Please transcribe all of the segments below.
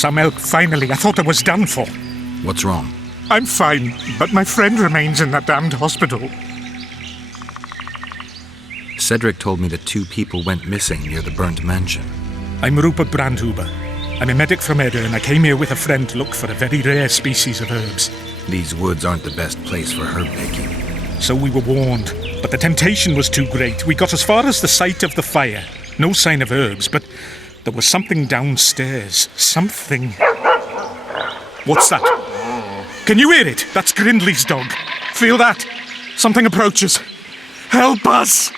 Some help, finally. I thought I was done for. What's wrong? I'm fine, but my friend remains in that damned hospital. Cedric told me that 2 people went missing near the burnt mansion. I'm Rupert Brandhuber. I'm a medic from Edda, and I came here with a friend to look for a very rare species of herbs. These woods aren't the best place for herb picking. So we were warned, but the temptation was too great. We got as far as the site of the fire. No sign of herbs, but there was something downstairs. Something. What's that? Can you hear it? That's Grindley's dog. Feel that? Something approaches. Help us!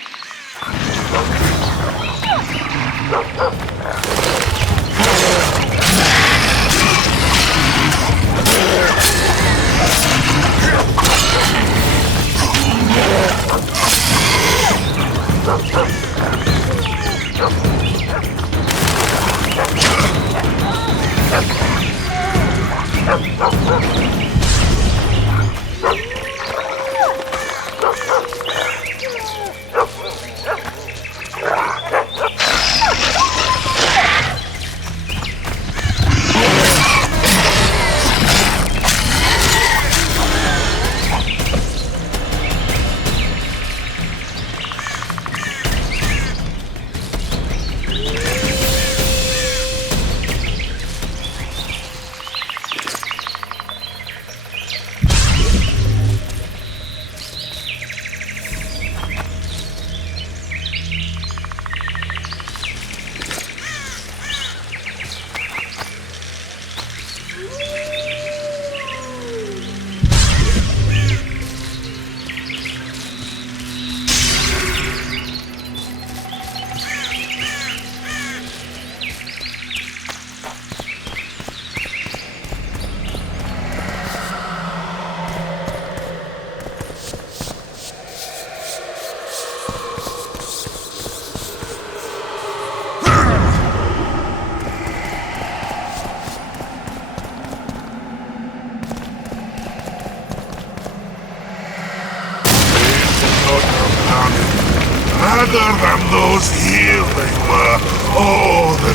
Other than those here they were. Oh, the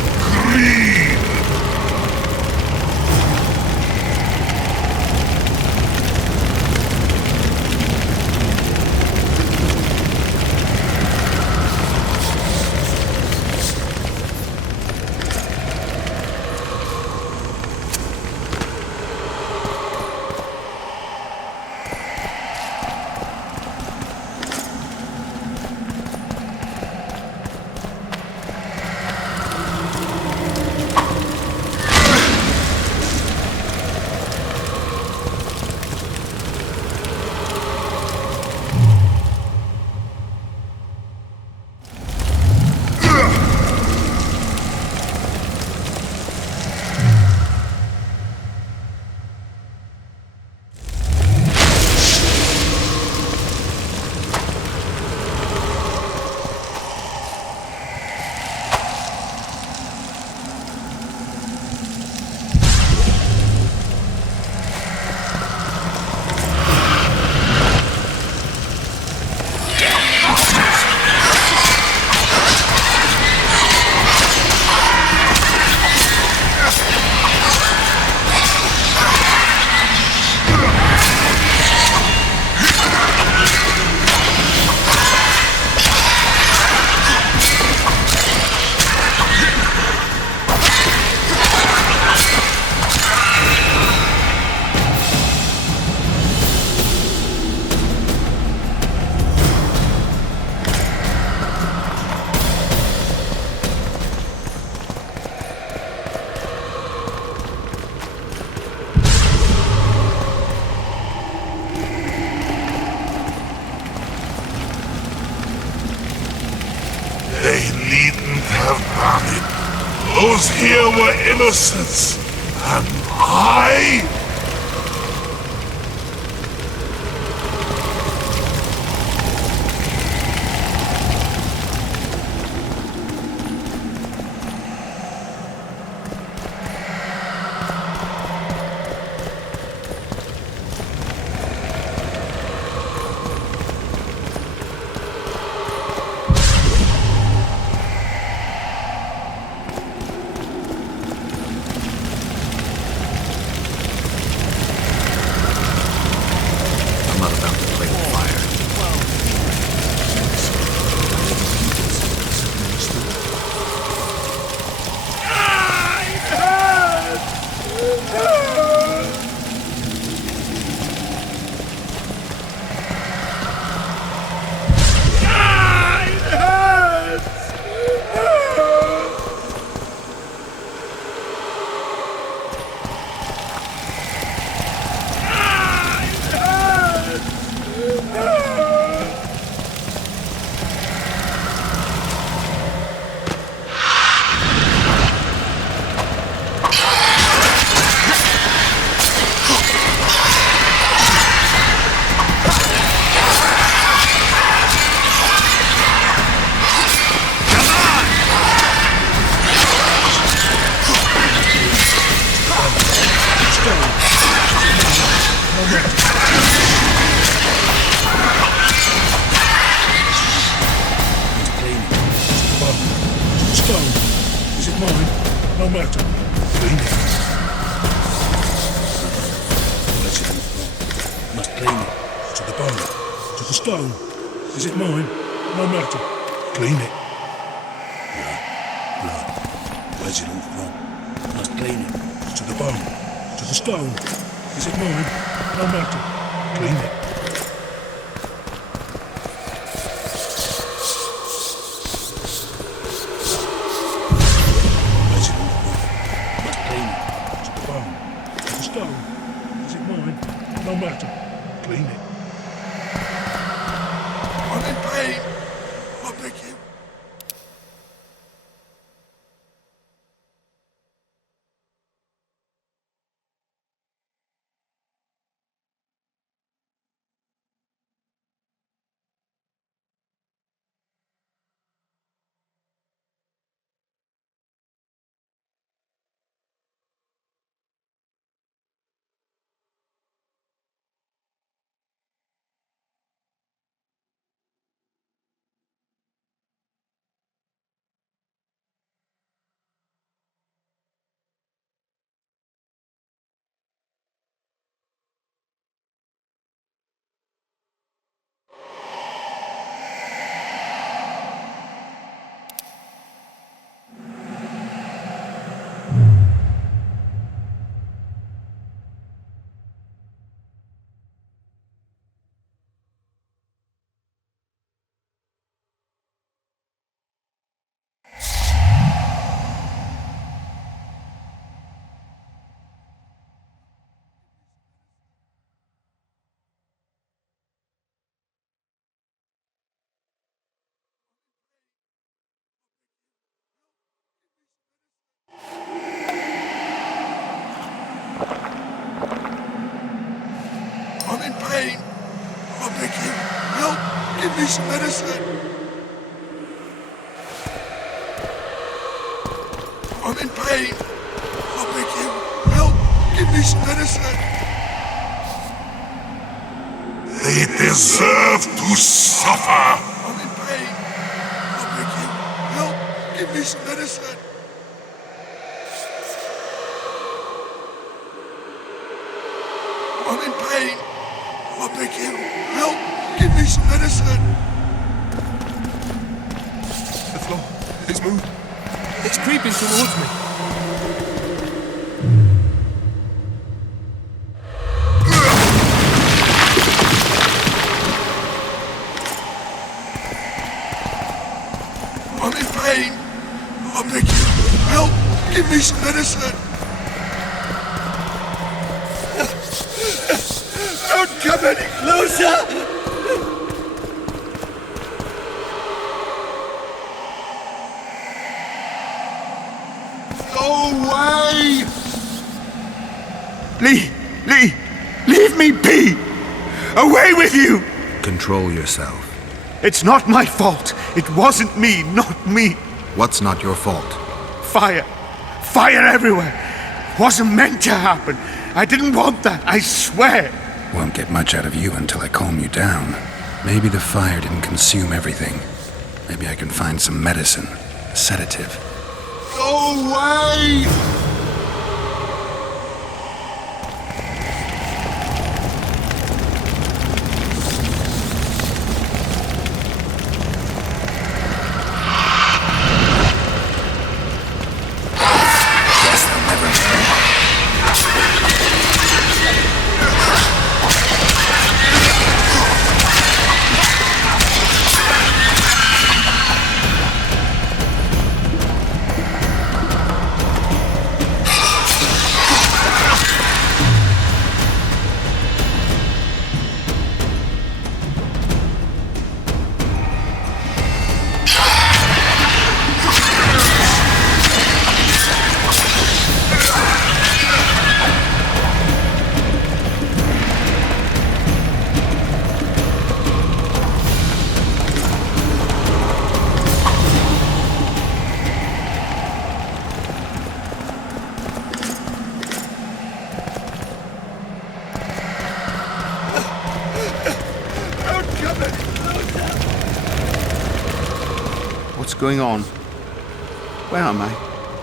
greed! They needn't have done it. Those here were innocents. And I... matter. Clean it. Where's it all from? Must clean it. To the bone. To the stone. Is it mine? No matter. Clean it. Blood. Where's it all from? Must clean it. To the bone. To the stone. Is it mine? No matter. Clean it. Where's it all from? Must clean it. To the bone. To the stone. Is it mine? No matter. Clean it. I'm in pain. I beg you. I'm in pain. I beg you, help, give me some medicine. I'm in pain. I beg you, help, give me some medicine. They deserve to suffer. I'm in pain. I beg you, help, give me some medicine. I'm in pain. I beg you, help, give me some medicine. The floor, it's moving. It's creeping towards me. I'm in pain. I beg you, help, give me some medicine. Don't come any closer! Go away! Leave me be! Away with you! Control yourself. It's not my fault. It wasn't me, not me. What's not your fault? Fire everywhere. Wasn't meant to happen. I didn't want that, I swear. Won't get much out of you until I calm you down. Maybe the fire didn't consume everything. Maybe I can find some medicine, a sedative. Go away! What's going on? Where am I?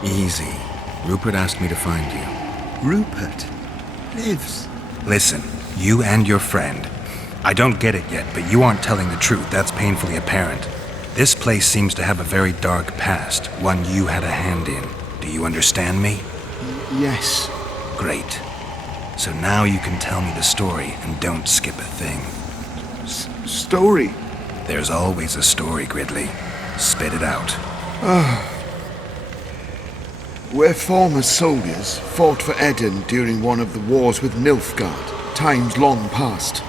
Easy. Rupert asked me to find you. Rupert lives. Listen, you and your friend. I don't get it yet, but you aren't telling the truth. That's painfully apparent. This place seems to have a very dark past, one you had a hand in. Do you understand me? Yes. Great. So now you can tell me the story and don't skip a thing. Story? There's always a story, Gridley. Spit it out. We're former soldiers, fought for Eden during one of the wars with Nilfgaard, times long past.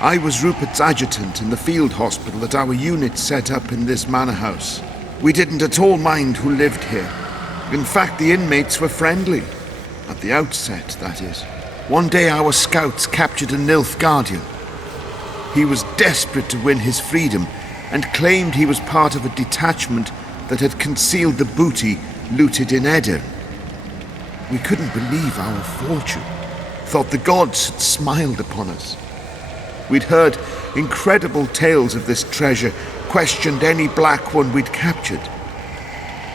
I was Rupert's adjutant in the field hospital that our unit set up in this manor house. We didn't at all mind who lived here. In fact, the inmates were friendly. At the outset, that is. One day our scouts captured a Nilfgaardian. He was desperate to win his freedom and claimed he was part of a detachment that had concealed the booty looted in Eden. We couldn't believe our fortune, thought the gods had smiled upon us. We'd heard incredible tales of this treasure, questioned any black one we'd captured.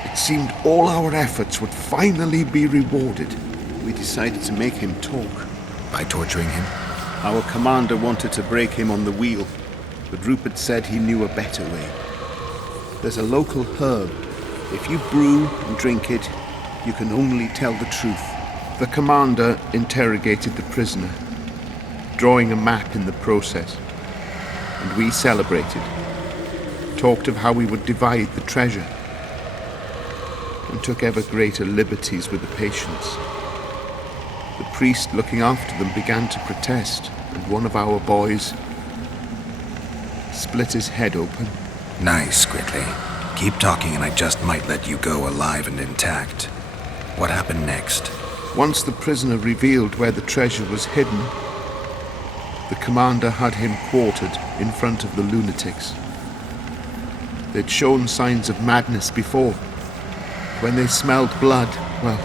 It seemed all our efforts would finally be rewarded. We decided to make him talk. By torturing him? Our commander wanted to break him on the wheel, but Rupert said he knew a better way. There's a local herb. If you brew and drink it, you can only tell the truth. The commander interrogated the prisoner, drawing a map in the process, and we celebrated, talked of how we would divide the treasure, and took ever greater liberties with the patients. The priest looking after them began to protest, and one of our boys split his head open. Nice, Gridley. Keep talking and I just might let you go alive and intact. What happened next? Once the prisoner revealed where the treasure was hidden, the commander had him quartered in front of the lunatics. They'd shown signs of madness before. When they smelled blood, well,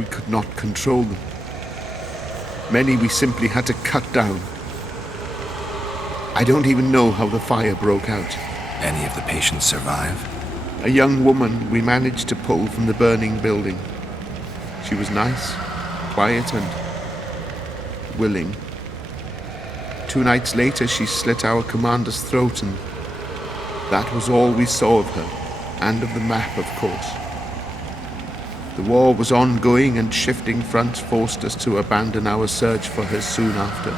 we could not control them. Many we simply had to cut down. I don't even know how the fire broke out. Any of the patients survive? A young woman we managed to pull from the burning building. She was nice, quiet, and willing. 2 nights later, she slit our commander's throat, and that was all we saw of her, and of the map, of course. The war was ongoing, and shifting fronts forced us to abandon our search for her soon after.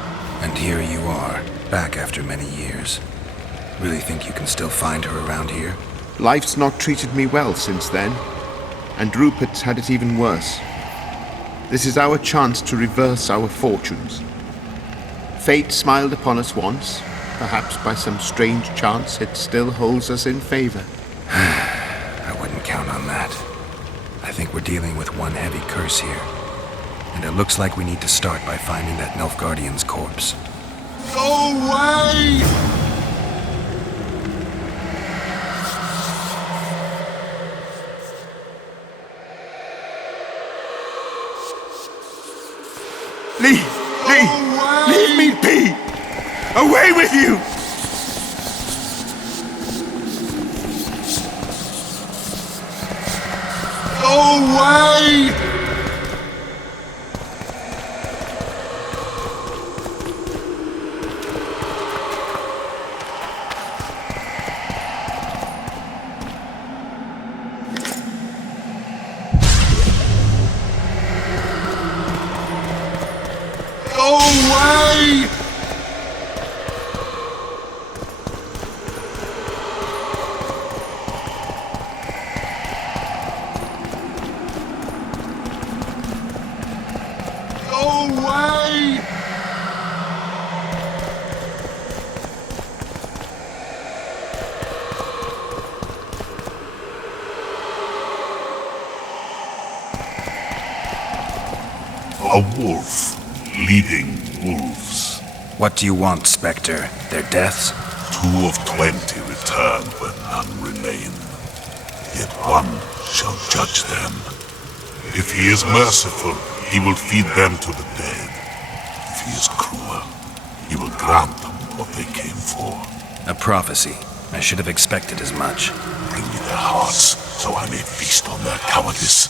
And here you are, back after many years. Really think you can still find her around here? Life's not treated me well since then, and Rupert's had it even worse. This is our chance to reverse our fortunes. Fate smiled upon us once. Perhaps by some strange chance it still holds us in favor. I wouldn't count on that. I think we're dealing with one heavy curse here. And it looks like we need to start by finding that Nilfgaardian's corpse. No way! Leave me be! Away with you! No way! A wolf leading wolves. What do you want, Spectre? Their deaths? 2 of 20 return when none remain. Yet one shall judge them. If he is merciful, he will feed them to the dead. If he is cruel, he will grant them what they came for. A prophecy. I should have expected as much. Bring me their hearts, so I may feast on their cowardice.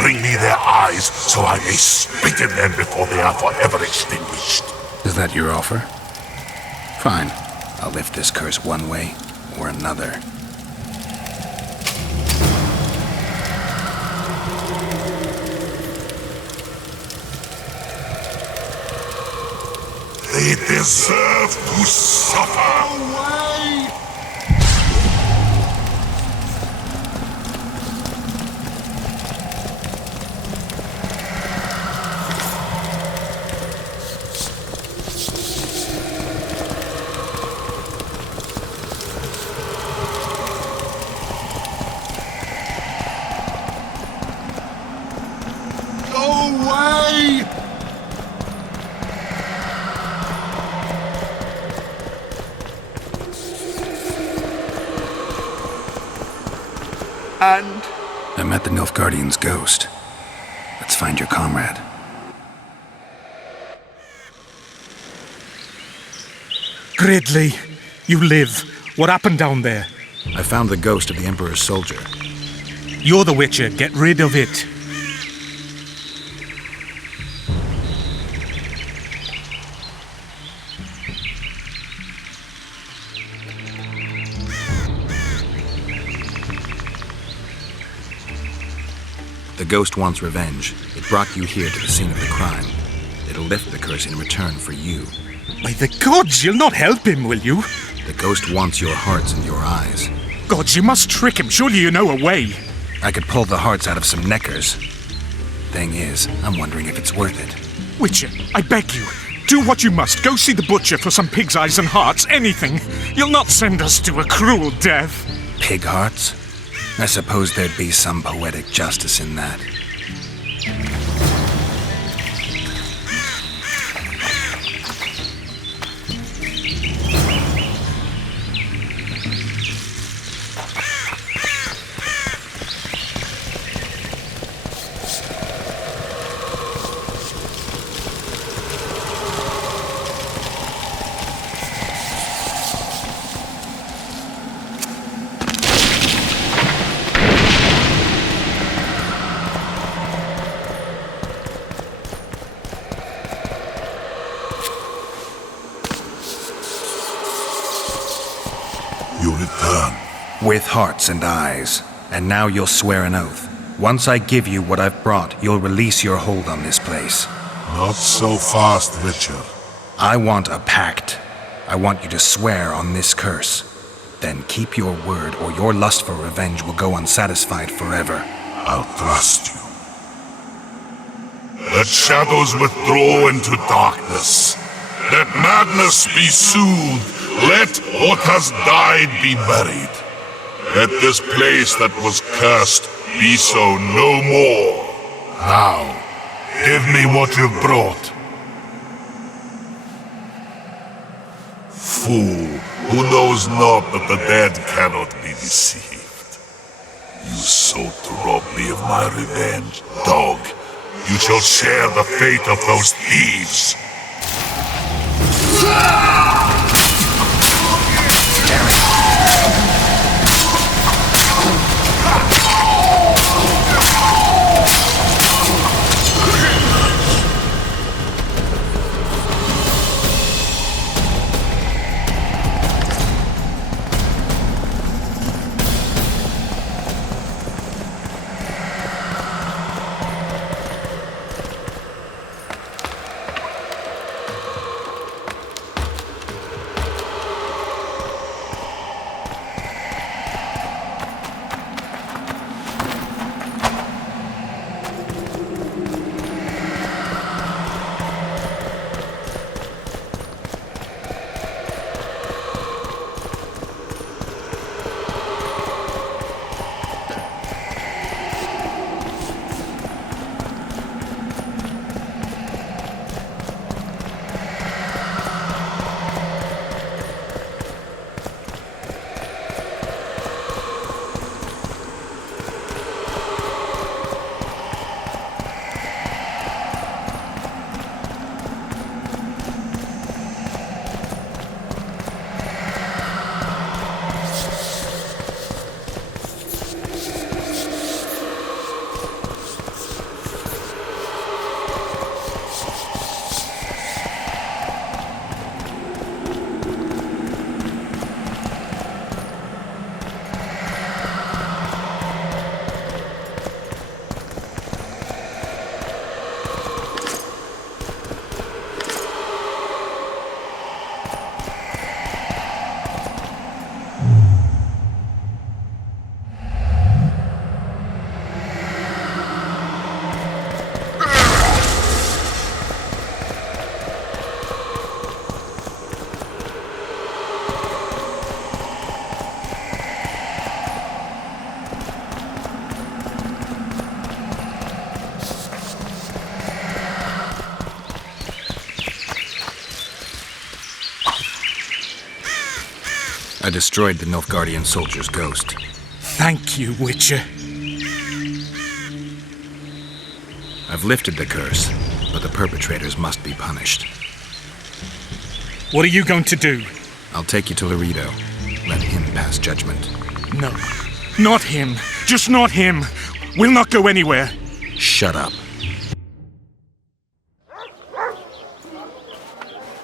bring me their eyes so I may spit in them before they are forever extinguished. Is that your offer? Fine. I'll lift this curse one way or another. They deserve to suffer. And I met the Nilfgaardian's ghost. Let's find your comrade. Gridley, you live. What happened down there? I found the ghost of the Emperor's soldier. You're the Witcher. Get rid of it. The ghost wants revenge. It brought you here to the scene of the crime. It'll lift the curse in return for you. By the gods, you'll not help him, will you? The ghost wants your hearts and your eyes. Gods, you must trick him. Surely you know a way. I could pull the hearts out of some Nekkers. Thing is, I'm wondering if it's worth it. Witcher, I beg you. Do what you must. Go see the butcher for some pig's eyes and hearts. Anything. You'll not send us to a cruel death. Pig hearts? I suppose there'd be some poetic justice in that. You return. With hearts and eyes. And now you'll swear an oath. Once I give you what I've brought, you'll release your hold on this place. Not so fast, Witcher. I want a pact. I want you to swear on this curse. Then keep your word, or your lust for revenge will go unsatisfied forever. I'll trust you. Let shadows withdraw into darkness. Let madness be soothed. Let what has died be buried. Let this place that was cursed be so no more. Now, give me what you've brought. Fool, who knows not that the dead cannot be deceived. You sought to rob me of my revenge, dog. You shall share the fate of those thieves. I destroyed the Nilfgaardian soldier's ghost. Thank you, Witcher. I've lifted the curse, but the perpetrators must be punished. What are you going to do? I'll take you to Laredo. Let him pass judgment. No, not him. Just not him. We'll not go anywhere. Shut up.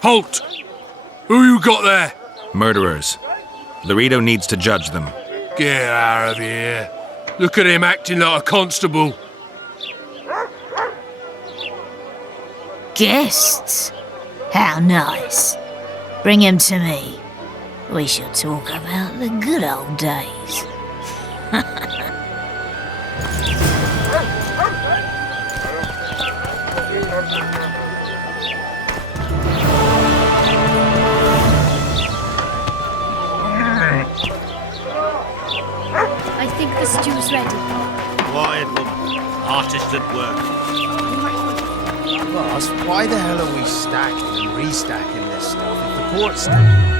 Halt! Who you got there? Murderers. Laredo needs to judge them. Get out of here. Look at him acting like a constable. Guests? How nice. Bring him to me. We shall talk about the good old days. I think the stew's ready. Quiet, woman. Artist at work. Boss, why the hell are we stacking and restacking this stuff if the port's still...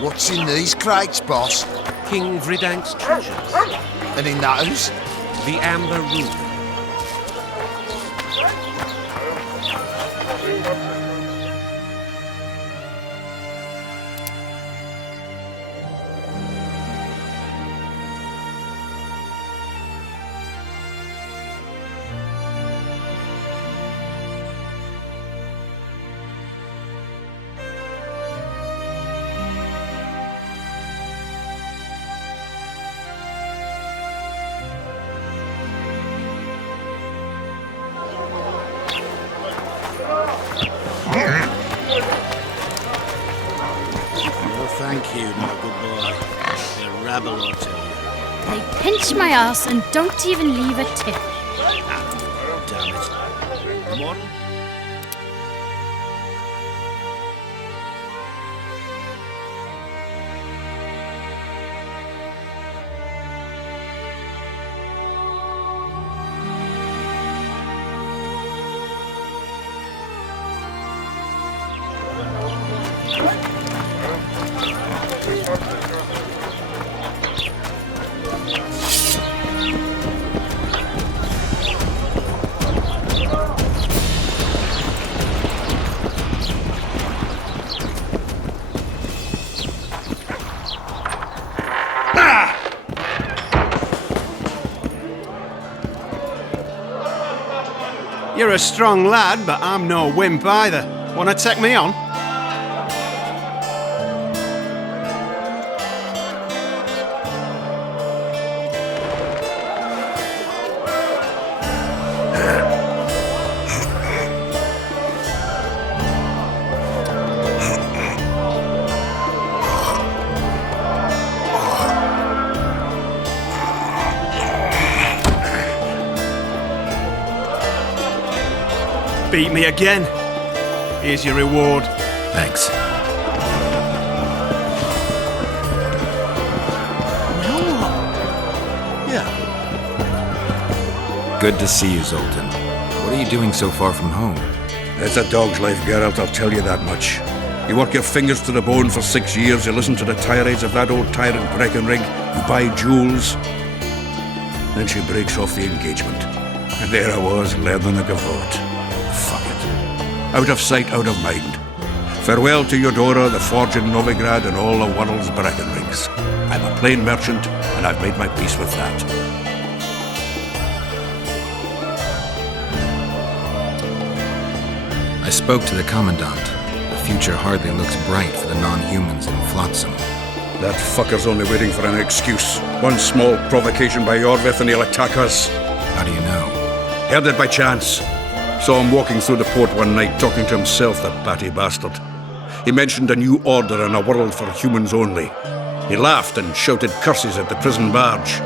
What's in these crates, boss? King Vridank's treasures. And in those? The Amber Room. Thank you, my good boy. The rabble, I tell you. They pinch my ass and don't even leave a tip. Ah, damn it. Come on. You're a strong lad, but I'm no wimp either. Wanna take me on? Beat me again. Here's your reward. Thanks. Yeah. Good to see you, Zoltan. What are you doing so far from home? It's a dog's life, Geralt, I'll tell you that much. You work your fingers to the bone for 6 years, you listen to the tirades of that old tyrant Breckenrig, you buy jewels. Then she breaks off the engagement. And there I was, learning the gavotte. Fuck it. Out of sight, out of mind. Farewell to Eudora, the forge in Novigrad, and all the world's Breckenrigs. I'm a plain merchant, and I've made my peace with that. I spoke to the Commandant. The future hardly looks bright for the non-humans in Flotsam. That fucker's only waiting for an excuse. One small provocation by Orvith and he'll attack us. How do you know? Heard it by chance. Saw him walking through the port one night, talking to himself, the batty bastard. He mentioned a new order and a world for humans only. He laughed and shouted curses at the prison barge.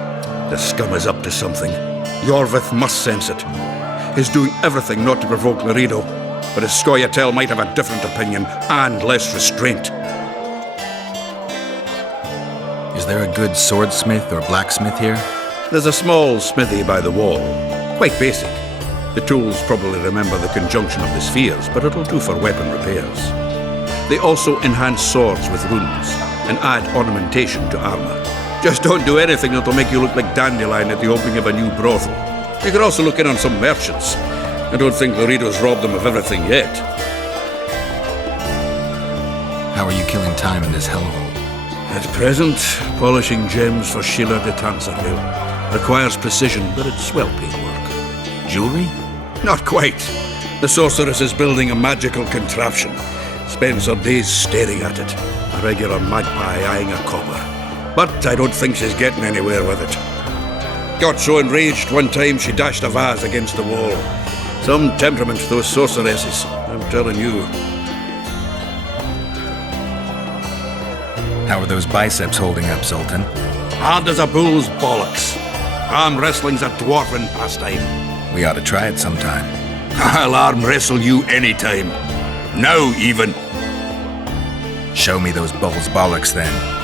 The scum is up to something. Orvith must sense it. He's doing everything not to provoke Laredo, but his Scoia'tael might have a different opinion and less restraint. Is there a good swordsmith or blacksmith here? There's a small smithy by the wall. Quite basic. The tools probably remember the conjunction of the spheres, but it'll do for weapon repairs. They also enhance swords with runes and add ornamentation to armor. Just don't do anything that'll make you look like Dandelion at the opening of a new brothel. You could also look in on some merchants. I don't think Laredo's robbed them of everything yet. How are you killing time in this hellhole? At present, polishing gems for Sheila de Tanserville. Requires precision, but it's well-paid work. Jewelry? Not quite. The sorceress is building a magical contraption. Spends her days staring at it. A regular magpie eyeing a copper. But I don't think she's getting anywhere with it. Got so enraged one time she dashed a vase against the wall. Some temperament, those sorceresses, I'm telling you. How are those biceps holding up, Sultan? Hard as a bull's bollocks. Arm wrestling's a dwarven pastime. We ought to try it sometime. I'll arm wrestle you anytime. Now, even. Show me those bull's bollocks, then.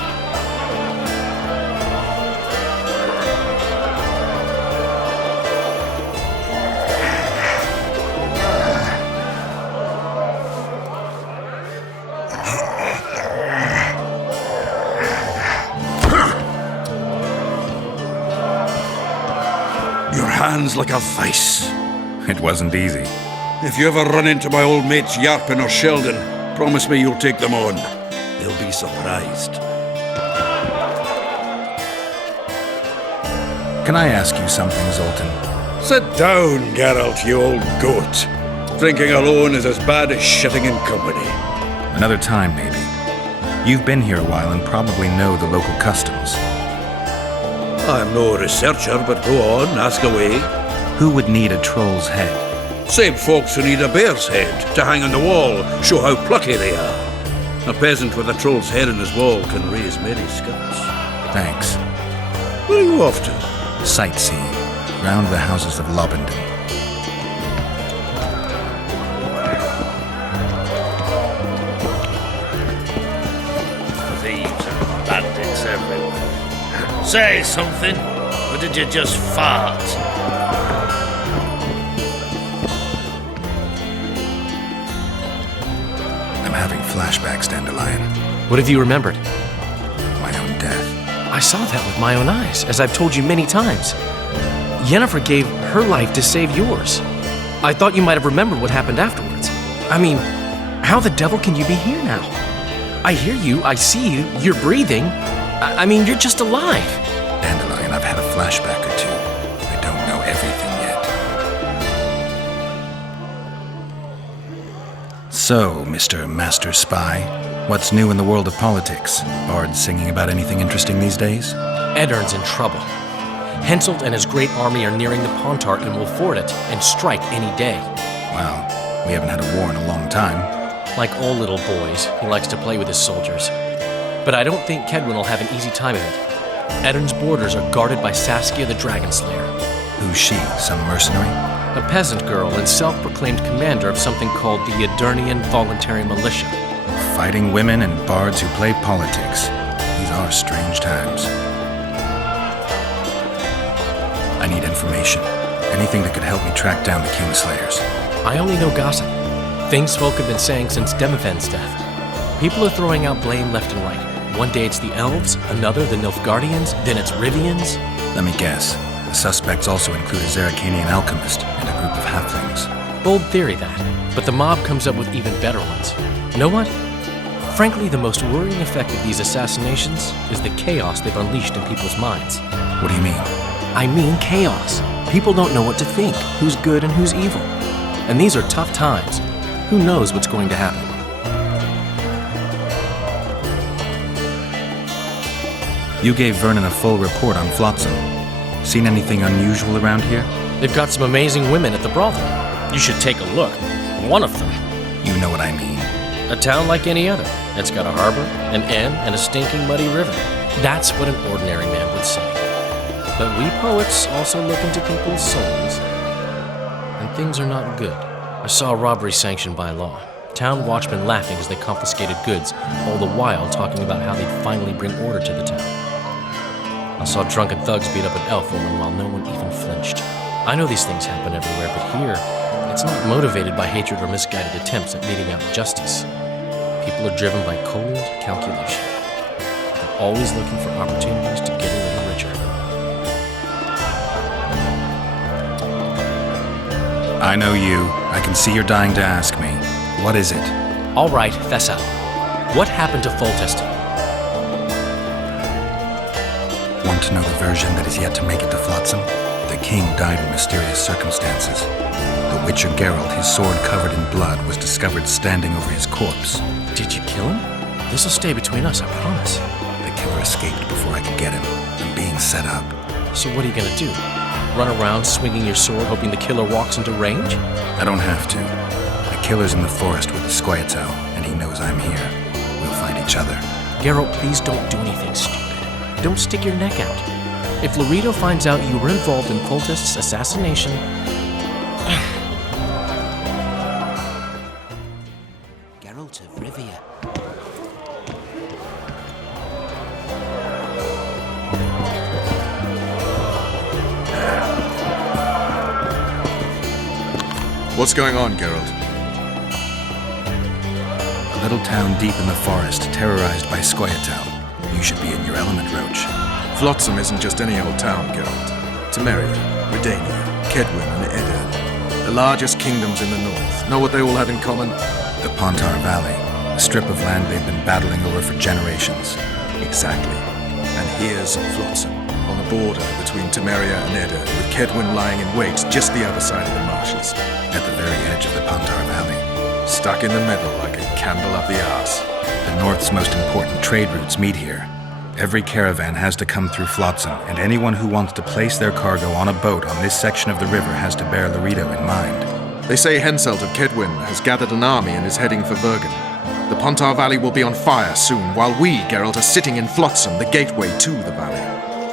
Hands like a vice. It wasn't easy. If you ever run into my old mates Yarpin or Sheldon, promise me you'll take them on. They'll be surprised. Can I ask you something, Zoltan? Sit down, Geralt, you old goat. Drinking alone is as bad as shitting in company. Another time, maybe. You've been here a while and probably know the local customs. I'm no researcher, but go on, ask away. Who would need a troll's head? Same folks who need a bear's head to hang on the wall, show how plucky they are. A peasant with a troll's head in his wall can raise many scalps. Thanks. Where are you off to? Sightseeing, round the houses of Lobenden. Thieves and bandits everywhere. Say something, or did you just fart? I'm having flashbacks, Dandelion. What have you remembered? My own death. I saw that with my own eyes, as I've told you many times. Yennefer gave her life to save yours. I thought you might have remembered what happened afterwards. I mean, how the devil can you be here now? I hear you, I see you, you're breathing. I mean, you're just alive. Dandelion, I've had a flashback or two. I don't know everything yet. So, Mr. Master Spy, what's new in the world of politics? Bards singing about anything interesting these days? Eddern's in trouble. Henselt and his great army are nearing the Pontart and will ford it and strike any day. Wow, we haven't had a war in a long time. Like all little boys, he likes to play with his soldiers. But I don't think Kedwin will have an easy time of it. Eddern's borders are guarded by Saskia the Dragon Slayer. Who's she? Some mercenary? A peasant girl and self-proclaimed commander of something called the Edirnian Voluntary Militia. Fighting women and bards who play politics. These are strange times. I need information. Anything that could help me track down the Kingslayers. I only know gossip. Things folk have been saying since Demophen's death. People are throwing out blame left and right. One day it's the elves, another the Nilfgaardians, then it's Rivians. Let me guess. The suspects also include a Zerrikanian alchemist and a group of halflings. Bold theory, that. But the mob comes up with even better ones. Know what? Frankly, the most worrying effect of these assassinations is the chaos they've unleashed in people's minds. What do you mean? I mean chaos. People don't know what to think, who's good and who's evil. And these are tough times. Who knows what's going to happen? You gave Vernon a full report on Flotsam. Seen anything unusual around here? They've got some amazing women at the brothel. You should take a look. One of them. You know what I mean. A town like any other. It's got a harbor, an inn, and a stinking muddy river. That's what an ordinary man would say. But we poets also look into people's souls. And things are not good. I saw a robbery sanctioned by law. Town watchmen laughing as they confiscated goods, all the while talking about how they'd finally bring order to the town. I saw drunken thugs beat up an elf woman while no one even flinched. I know these things happen everywhere, but here, it's not motivated by hatred or misguided attempts at meting out justice. People are driven by cold calculation. They're always looking for opportunities to get a little richer. I know you. I can see you're dying to ask me. What is it? All right, fess up. What happened to Foltest? Want to know the version that is yet to make it to Flotsam? The king died in mysterious circumstances. The Witcher Geralt, his sword covered in blood, was discovered standing over his corpse. Did you kill him? This'll stay between us, I promise. The killer escaped before I could get him. I'm being set up. So what are you gonna do? Run around swinging your sword hoping the killer walks into range? I don't have to. The killer's in the forest with the Scoia'tael, and he knows I'm here. We'll find each other. Geralt, please don't do anything stupid. Don't stick your neck out. If Laredo finds out you were involved in Foltest's assassination... Geralt of Rivia. What's going on, Geralt? A little town deep in the forest, terrorized by Scoia'tael. You should be in your element, Roach. Flotsam isn't just any old town, Geralt. Temeria, Redania, Kedwin, and Edirn. The largest kingdoms in the north. Know what they all have in common? The Pontar Valley, a strip of land they've been battling over for generations. Exactly. And here's Flotsam, on the border between Temeria and Edirn, with Kedwin lying in wait just the other side of the marshes. At the very edge of the Pontar Valley. Stuck in the middle like a candle up the arse. The north's most important trade routes meet here. Every caravan has to come through Flotsam, and anyone who wants to place their cargo on a boat on this section of the river has to bear Laredo in mind. They say Henselt of Kedwin has gathered an army and is heading for Vergen. The Pontar Valley will be on fire soon, while we, Geralt, are sitting in Flotsam, the gateway to the valley.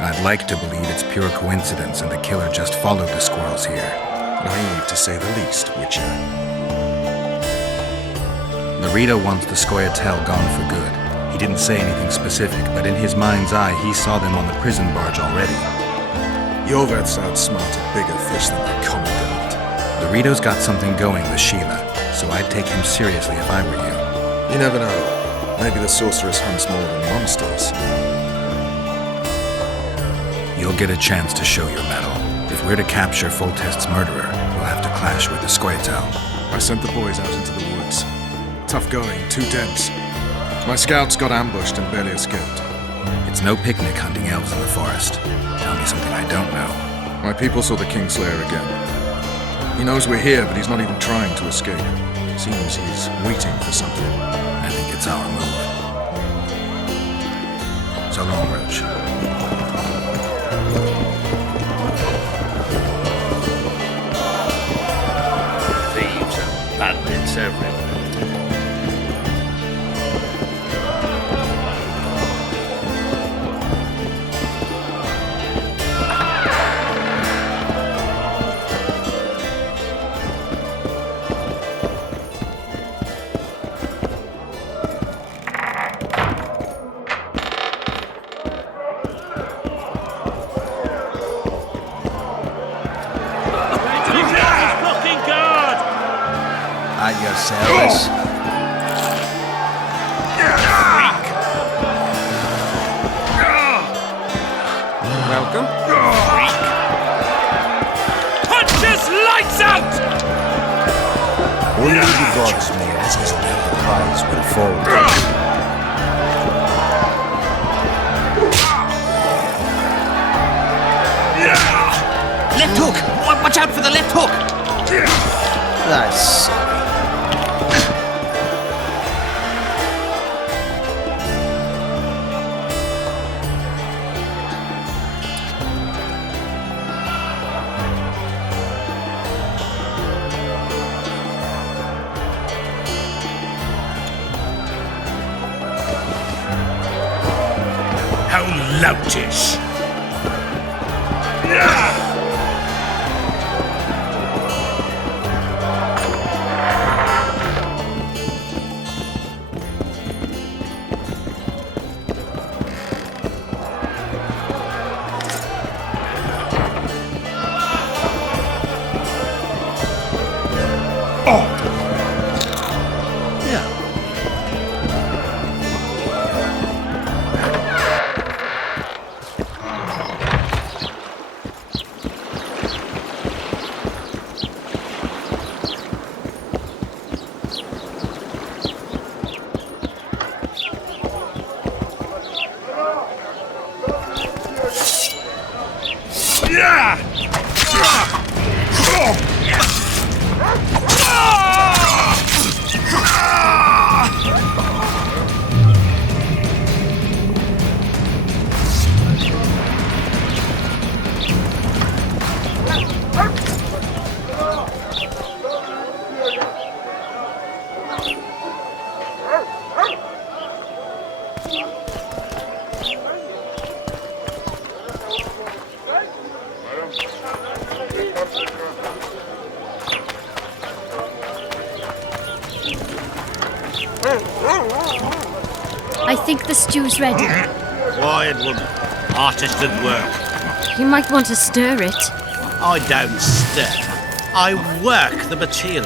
I'd like to believe it's pure coincidence and the killer just followed the squirrels here. Naive to say the least, Witcher. Laredo wants the Scoia'tael gone for good. He didn't say anything specific, but in his mind's eye, he saw them on the prison barge already. Yorvets outsmarted bigger fish than the Commandant. Laredo's got something going with Sheila, so I'd take him seriously if I were you. You never know. Maybe the sorceress hunts more than monsters. You'll get a chance to show your mettle. If we're to capture Foltest's murderer, we'll have to clash with the Scoia'tael. I sent the boys out into the woods. Tough going, too dense. My scouts got ambushed and barely escaped. It's no picnic hunting elves in the forest. Tell me something I don't know. My people saw the Kingslayer again. He knows we're here, but he's not even trying to escape. Seems he's waiting for something. I think it's our move. So long, Roach. Thieves and bandits everywhere. Yourselves. Welcome. Punches lights out! Only the gods may reveal the prize will fall. Left hook! Watch out for the left hook! That's silly. notice. I think the stew's ready. Quiet, woman. Artist at work. You might want to stir it. I don't stir. I work the material.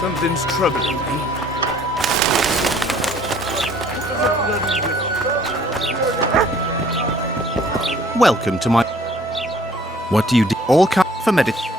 Something's troubling me. Welcome to my... What do you do? All come for meditation.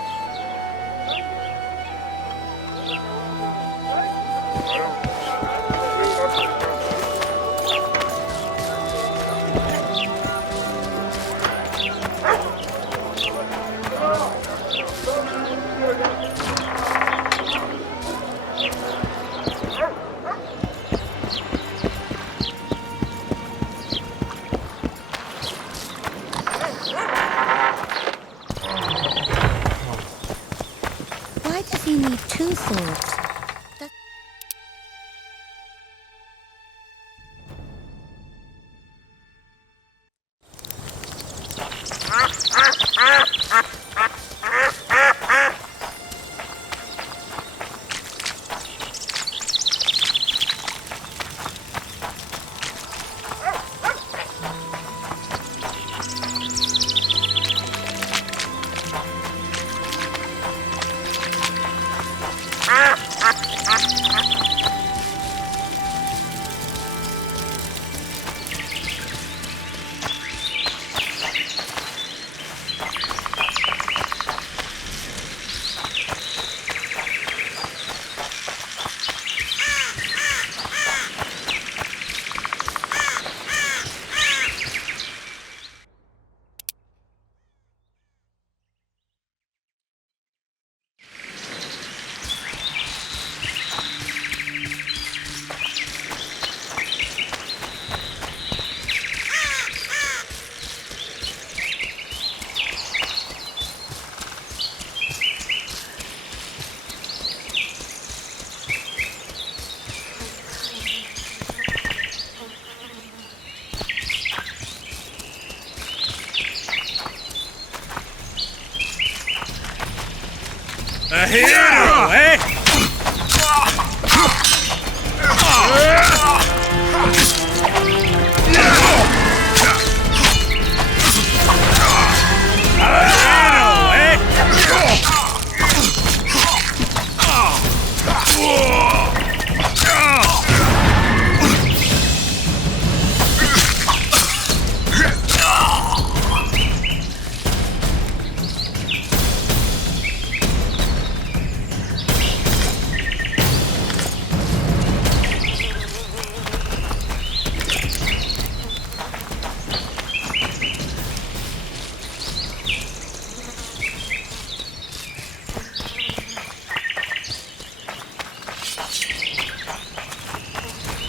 A hero, eh?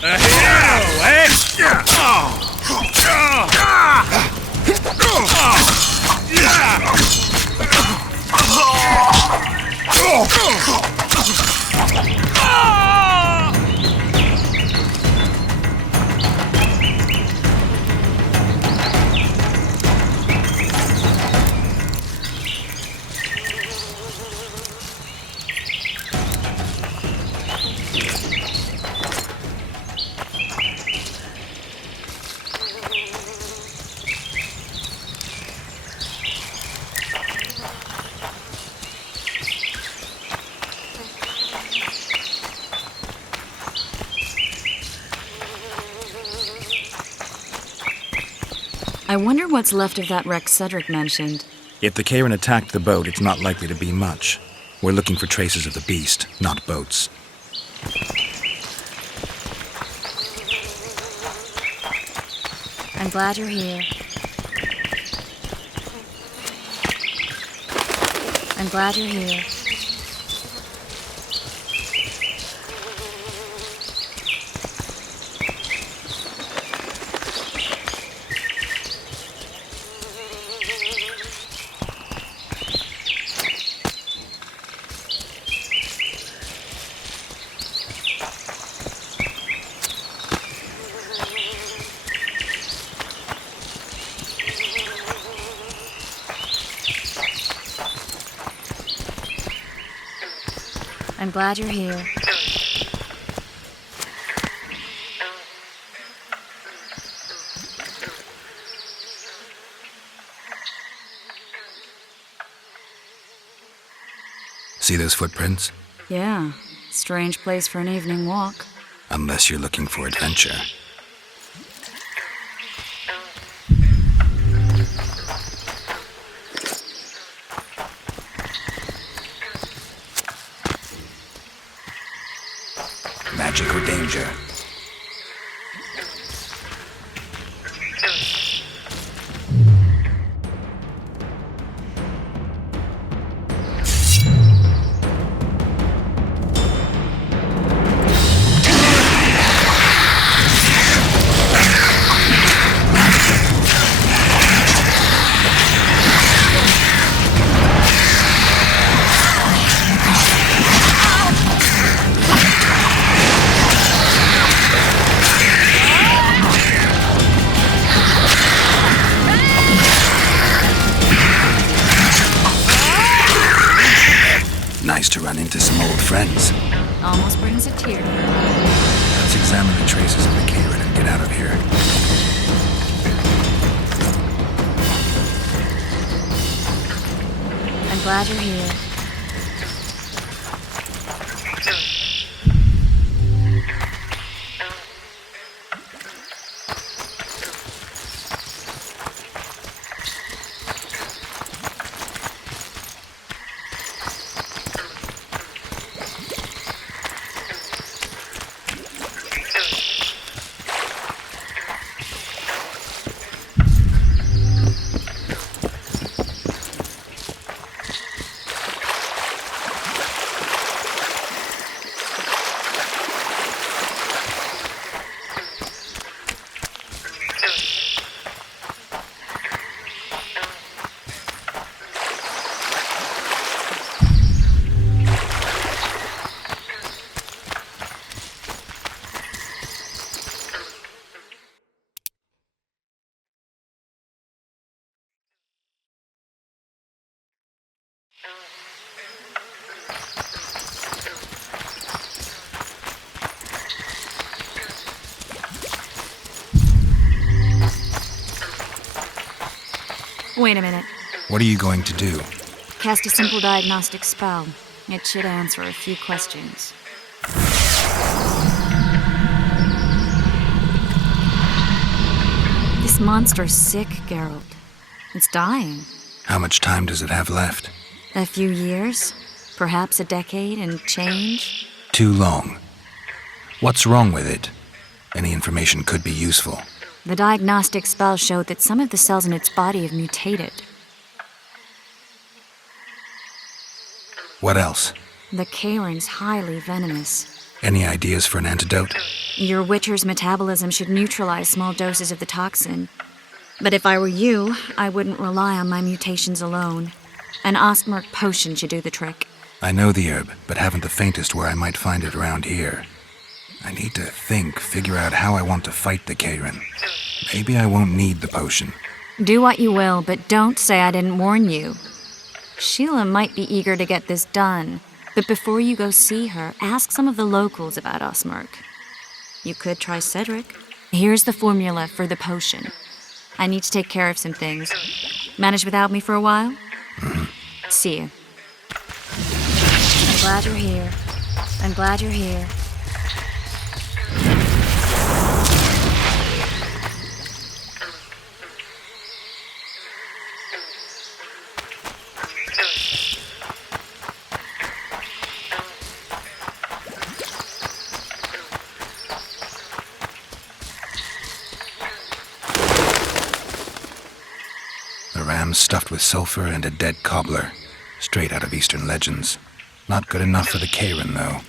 A hero, eh? I wonder what's left of that wreck Cedric mentioned. If the Karen attacked the boat, it's not likely to be much. We're looking for traces of the beast, not boats. I'm glad you're here. I'm glad you're here. I'm glad you're here. See those footprints? Yeah, strange place for an evening walk. Unless you're looking for adventure. Magic or danger? Nice to run into some old friends. Almost brings a tear. Let's examine the traces of the Karen and get out of here. I'm glad you're here. Wait a minute. What are you going to do? Cast a simple diagnostic spell. It should answer a few questions. This monster's sick, Geralt. It's dying. How much time does it have left? A few years? Perhaps a decade and change? Too long. What's wrong with it? Any information could be useful. The diagnostic spell showed that some of the cells in its body have mutated. What else? The Kayrin's highly venomous. Any ideas for an antidote? Your Witcher's metabolism should neutralize small doses of the toxin. But if I were you, I wouldn't rely on my mutations alone. An Ostmark potion should do the trick. I know the herb, but haven't the faintest where I might find it around here. I need to figure out how I want to fight the Kayrin. Maybe I won't need the potion. Do what you will, but don't say I didn't warn you. Sheila might be eager to get this done, but before you go see her, ask some of the locals about Ostmark. You could try Cedric. Here's the formula for the potion. I need to take care of some things. Manage without me for a while? See you. I'm glad you're here. I'm glad you're here. Stuffed with sulfur and a dead cobbler. Straight out of Eastern legends. Not good enough for the Kayrin, though.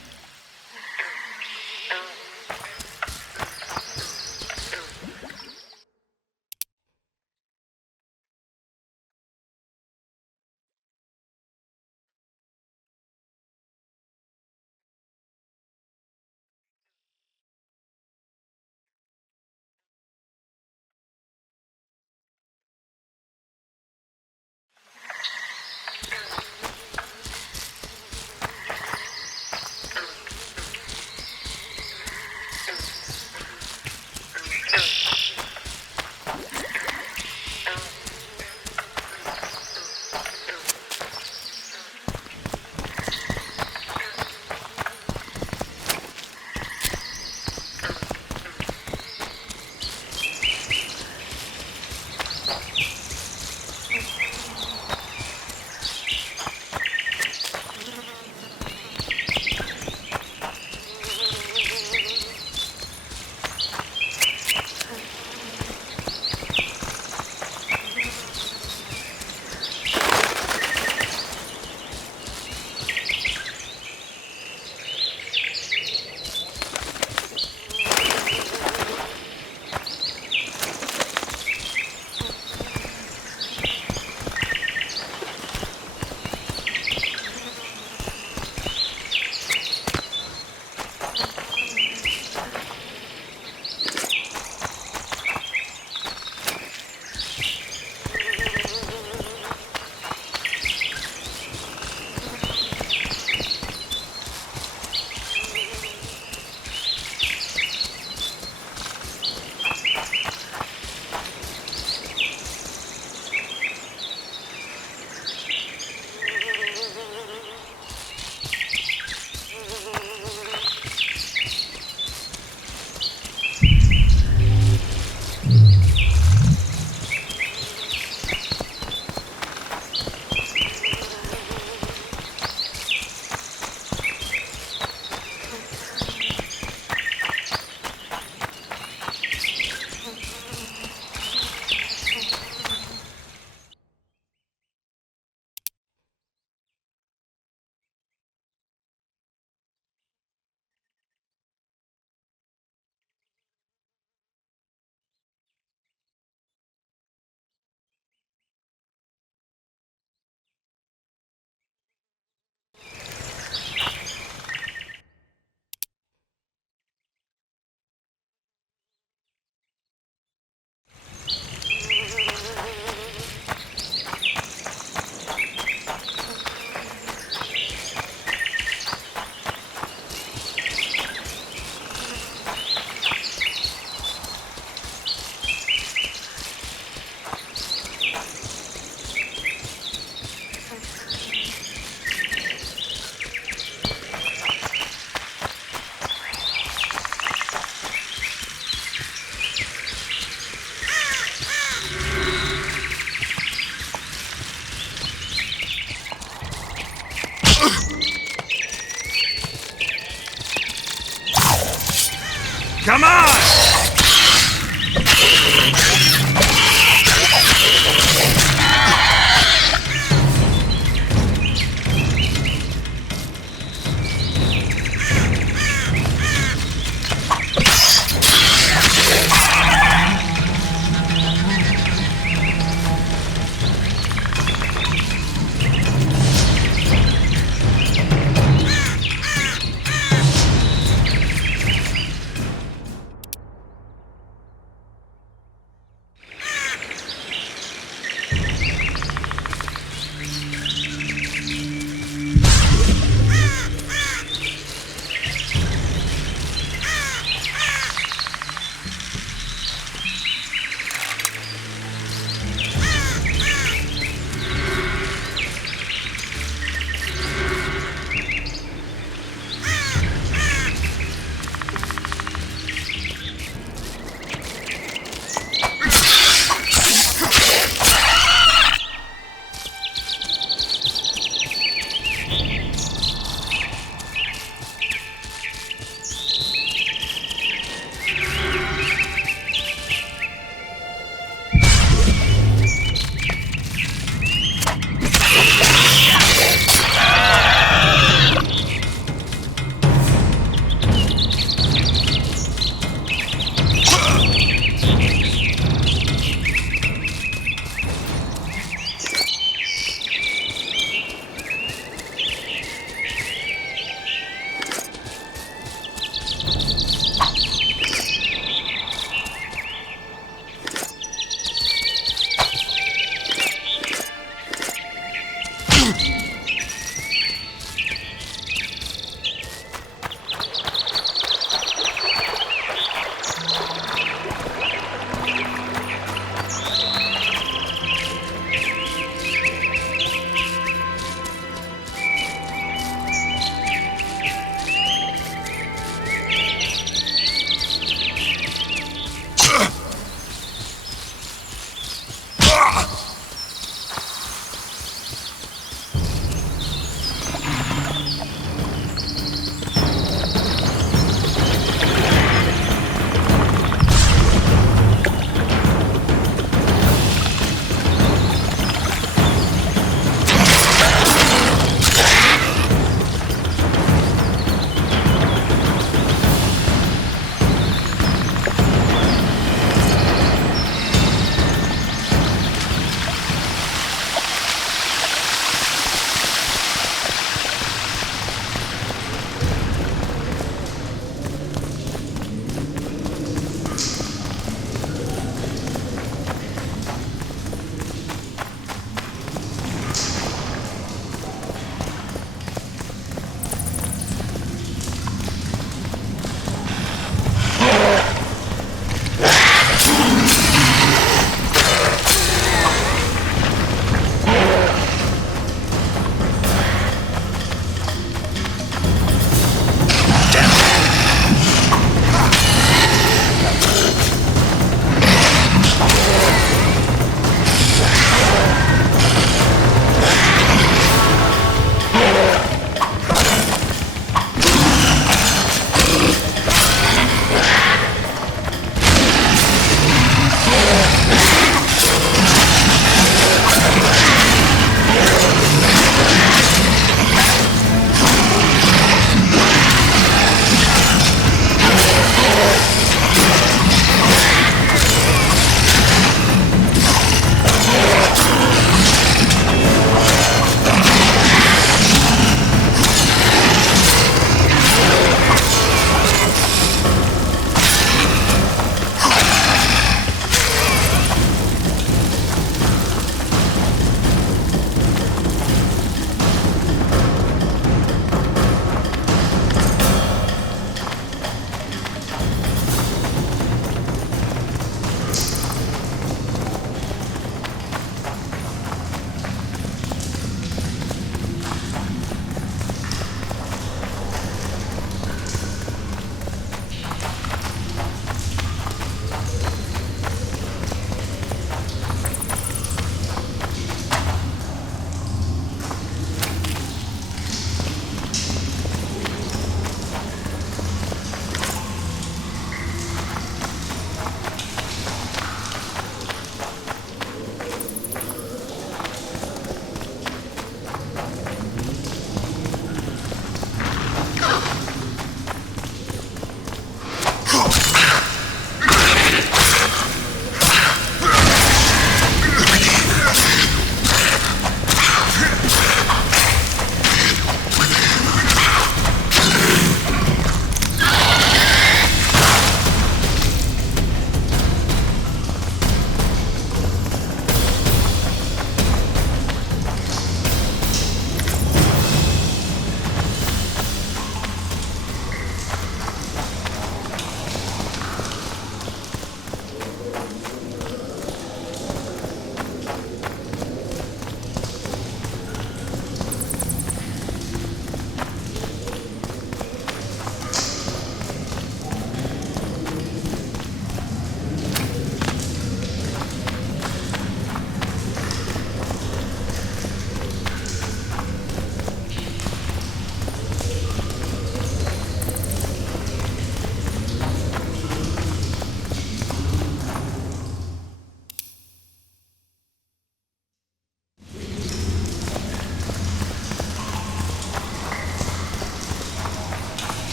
Come on!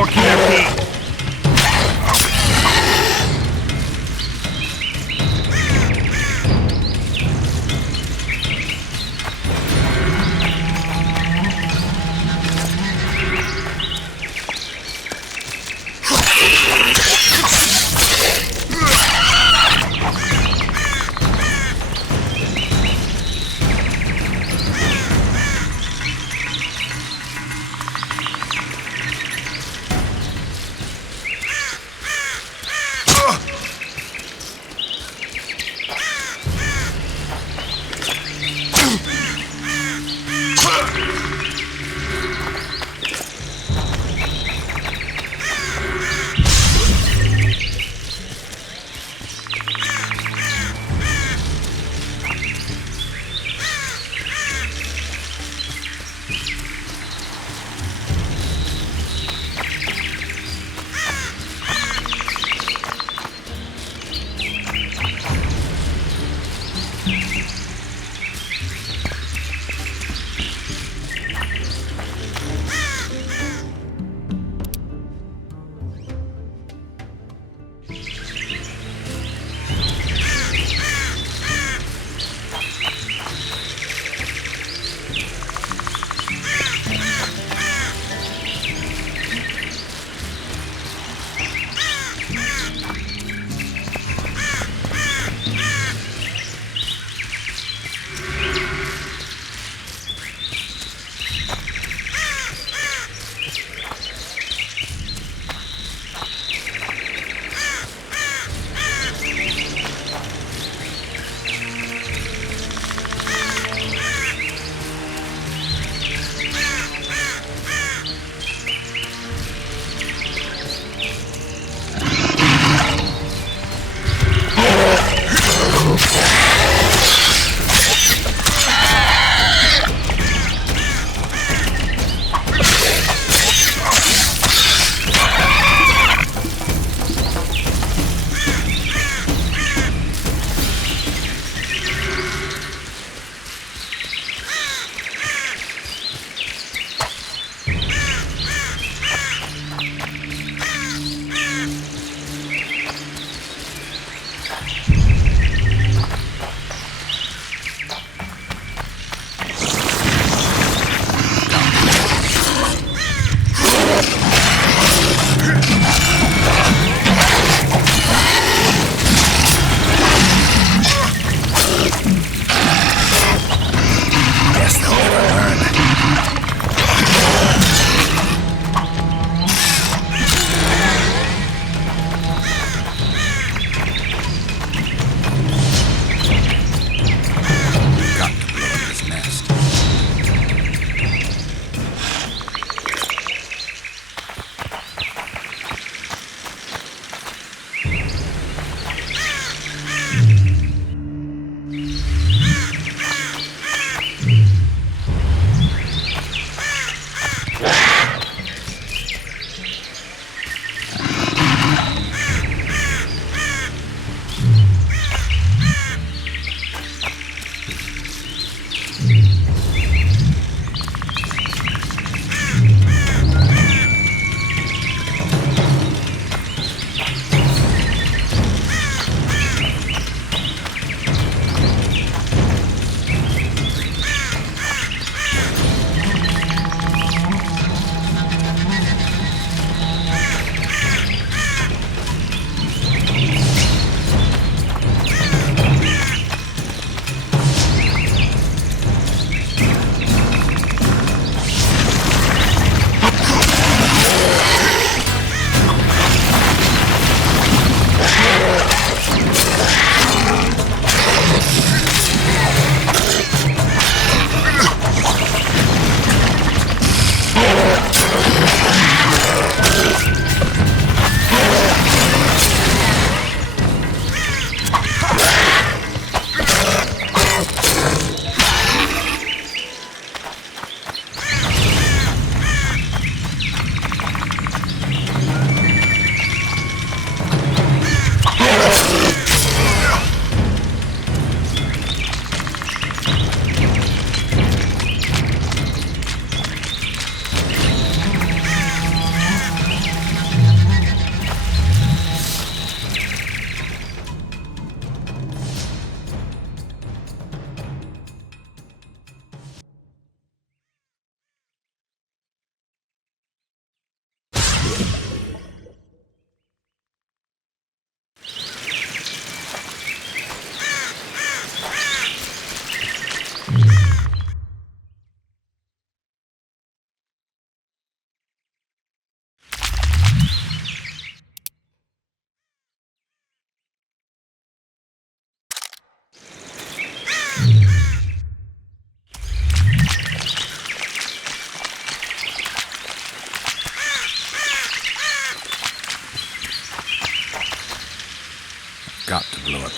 more killer bee.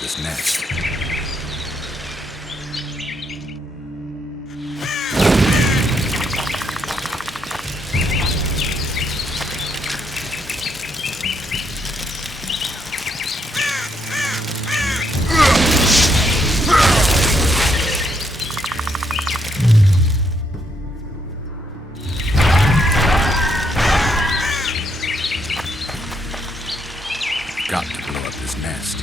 this nest. Got to blow up this nest.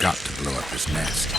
Got to blow up this nest.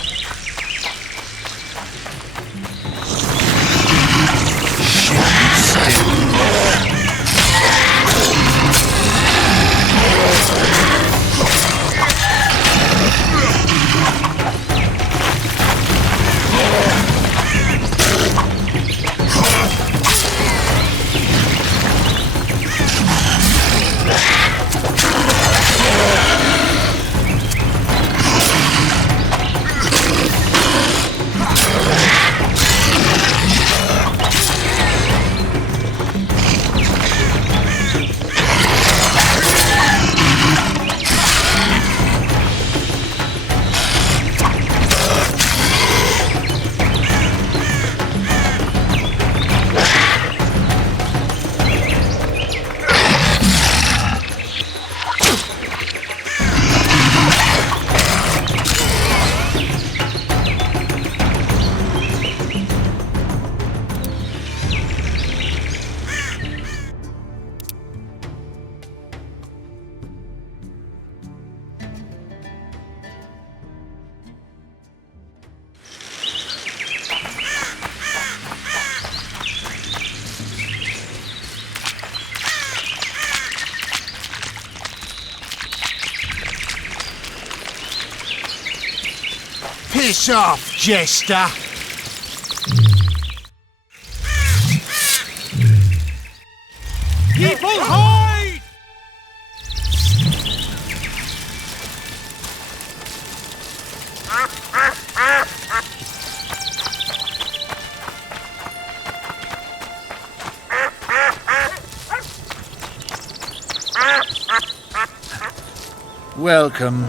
Piss off, jester! People hide! Welcome.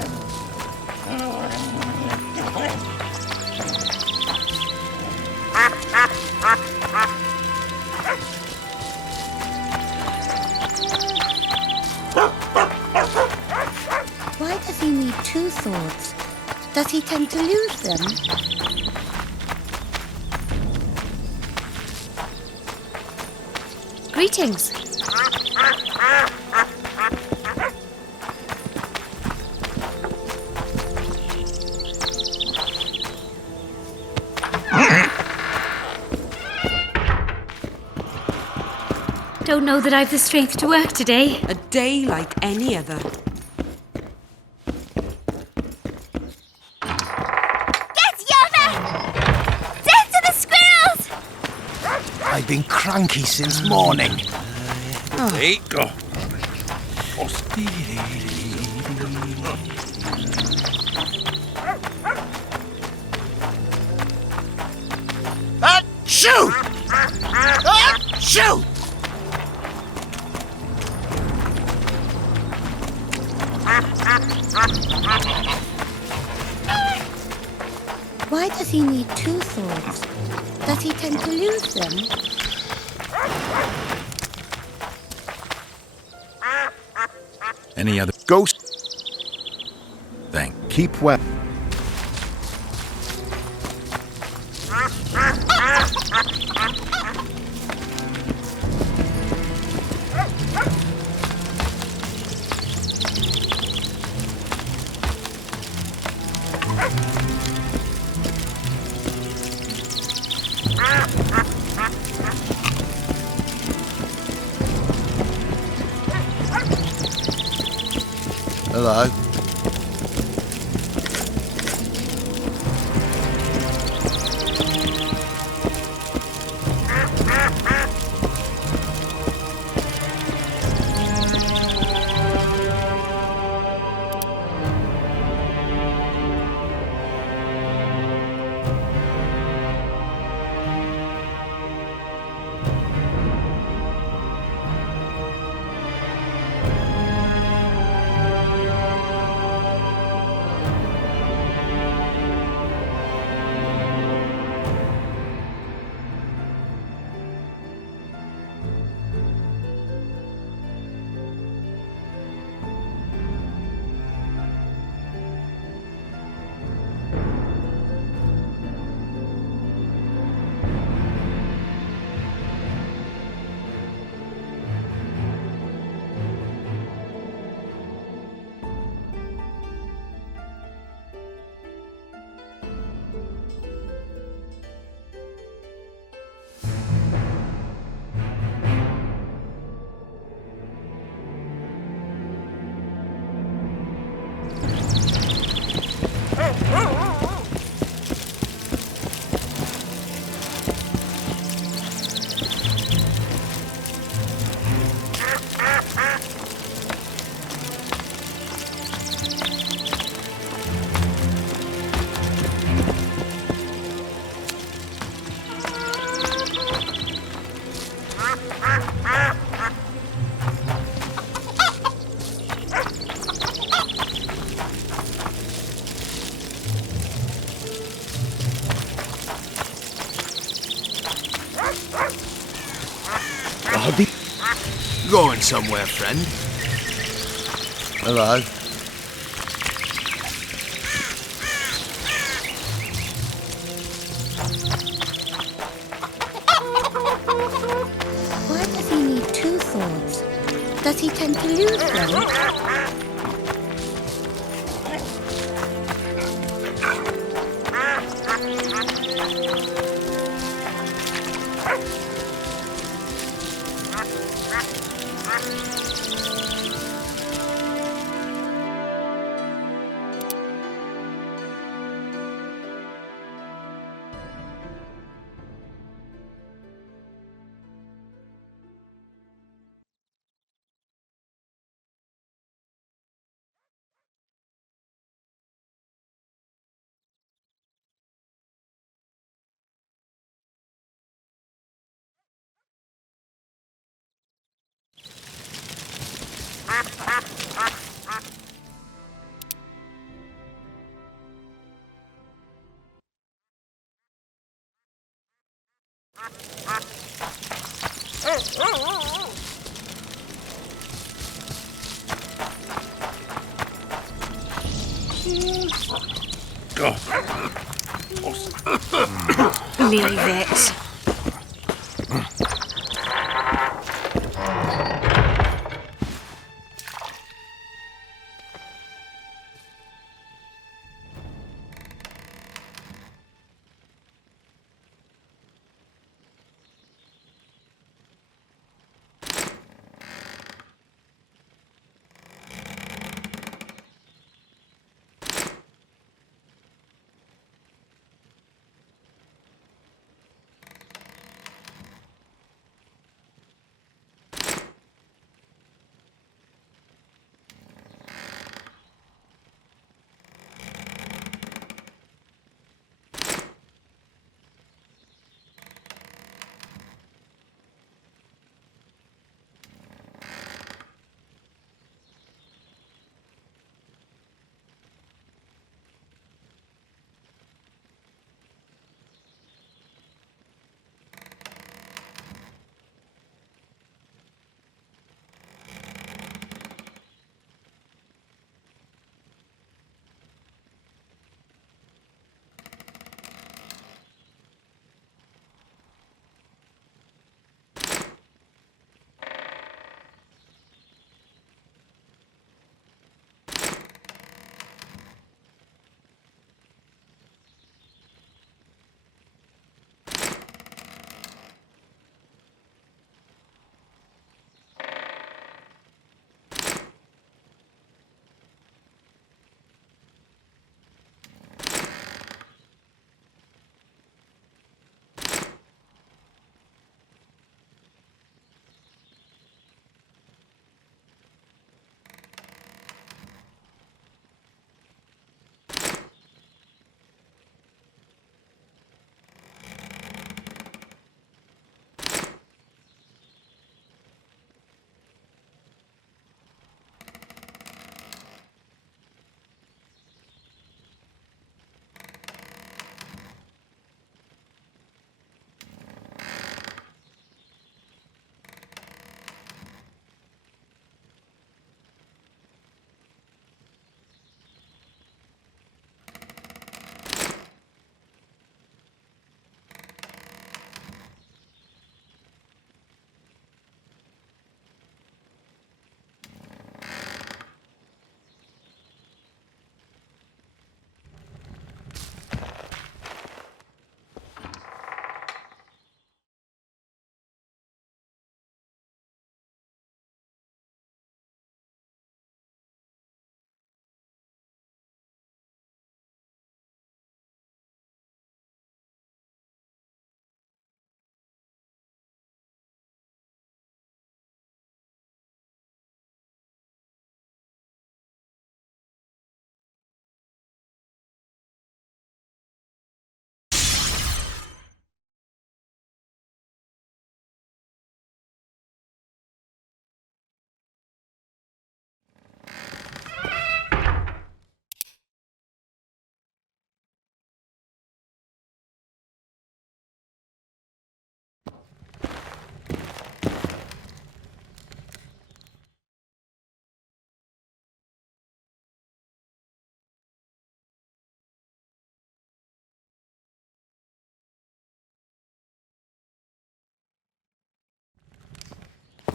Why does he need two swords? Does he tend to lose them? Greetings. Don't know that I've the strength to work today. A day like any other. I've been cranky since morning. There you go. Shoot! Shoot! Why does he need two swords? Does he tend to lose them? Any other ghost? Keep well. Hello. Going somewhere, friend? Hello. Why does he need two swords? Does he tend to lose them? Leave it.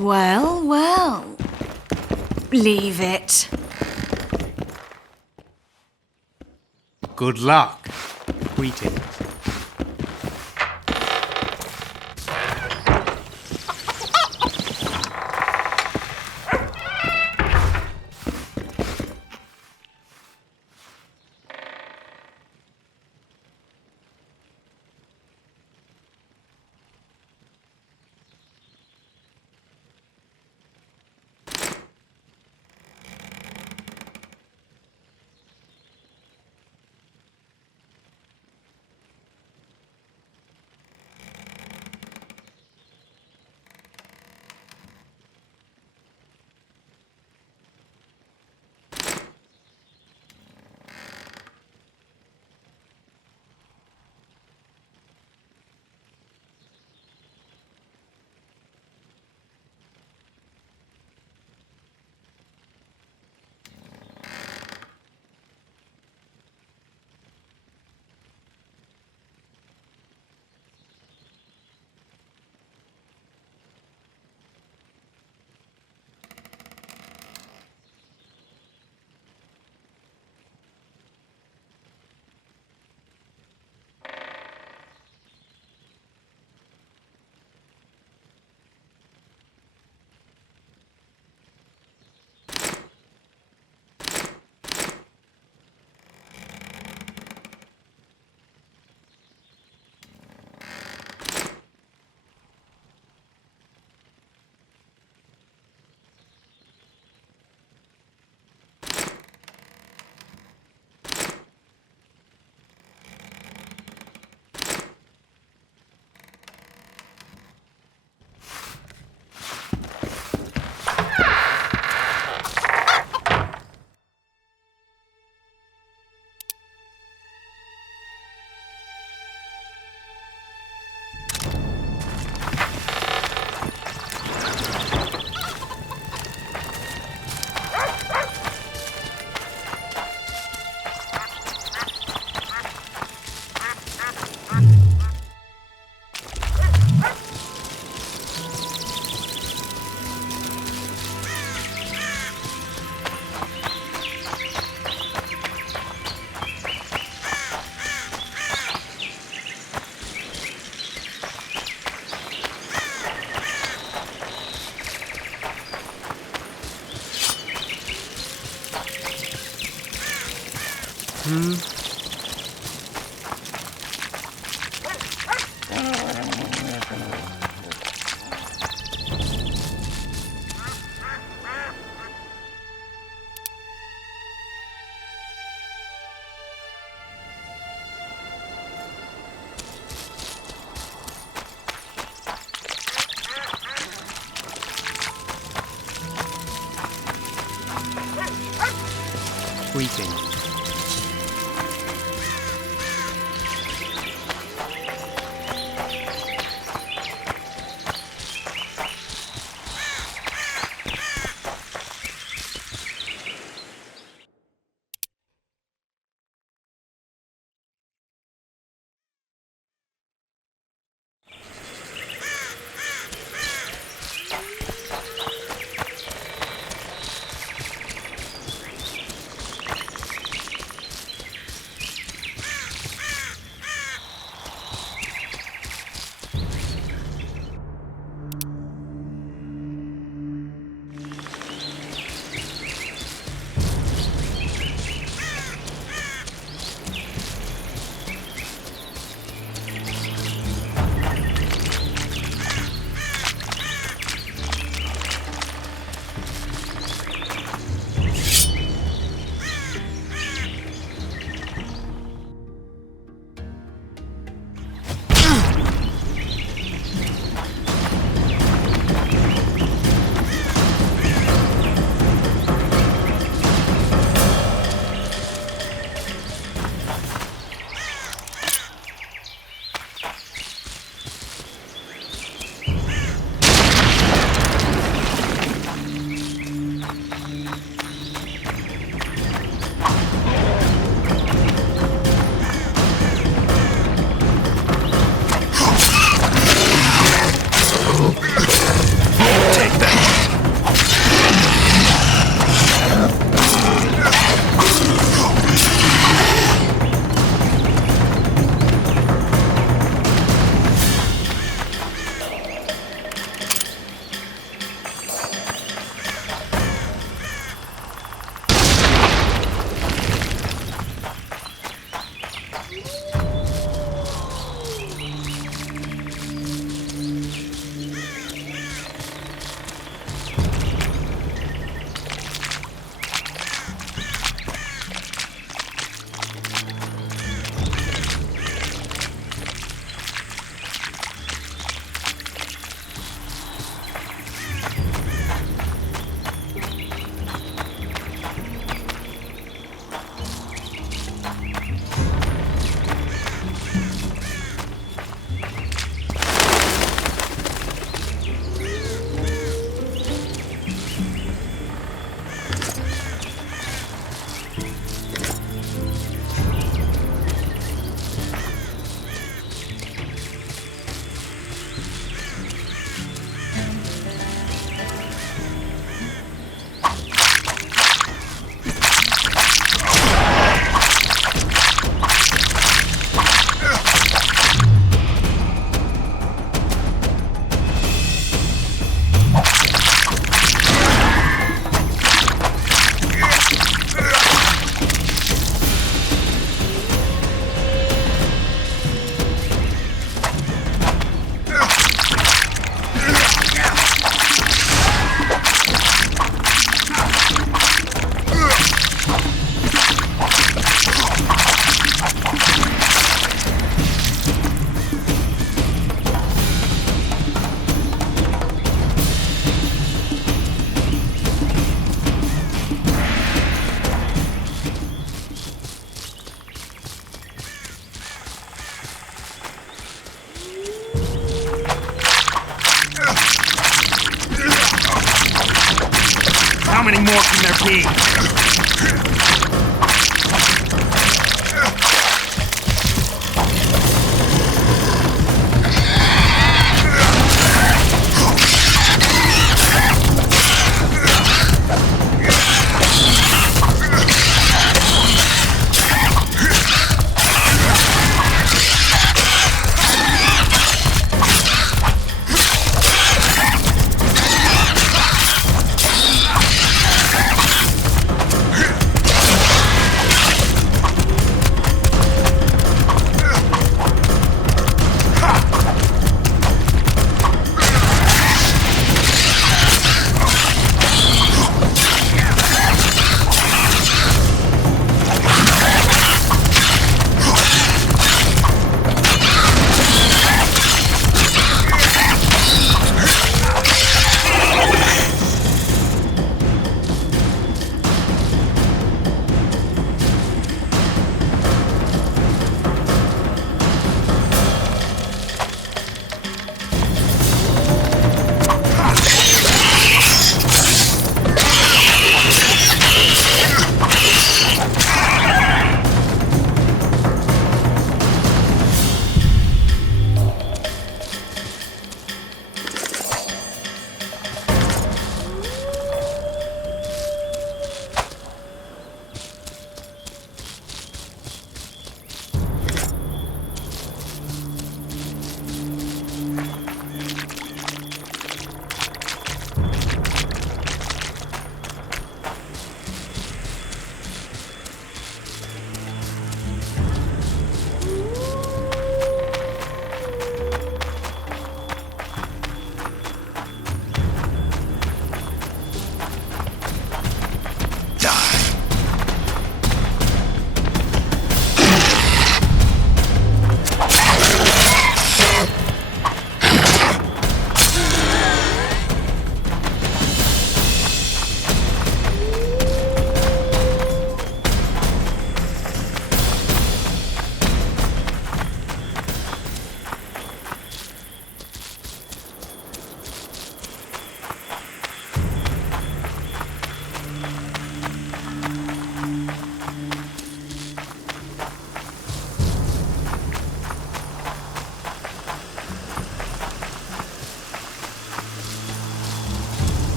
Well, well. Leave it. Good luck. Greetings. Greetings.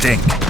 stink.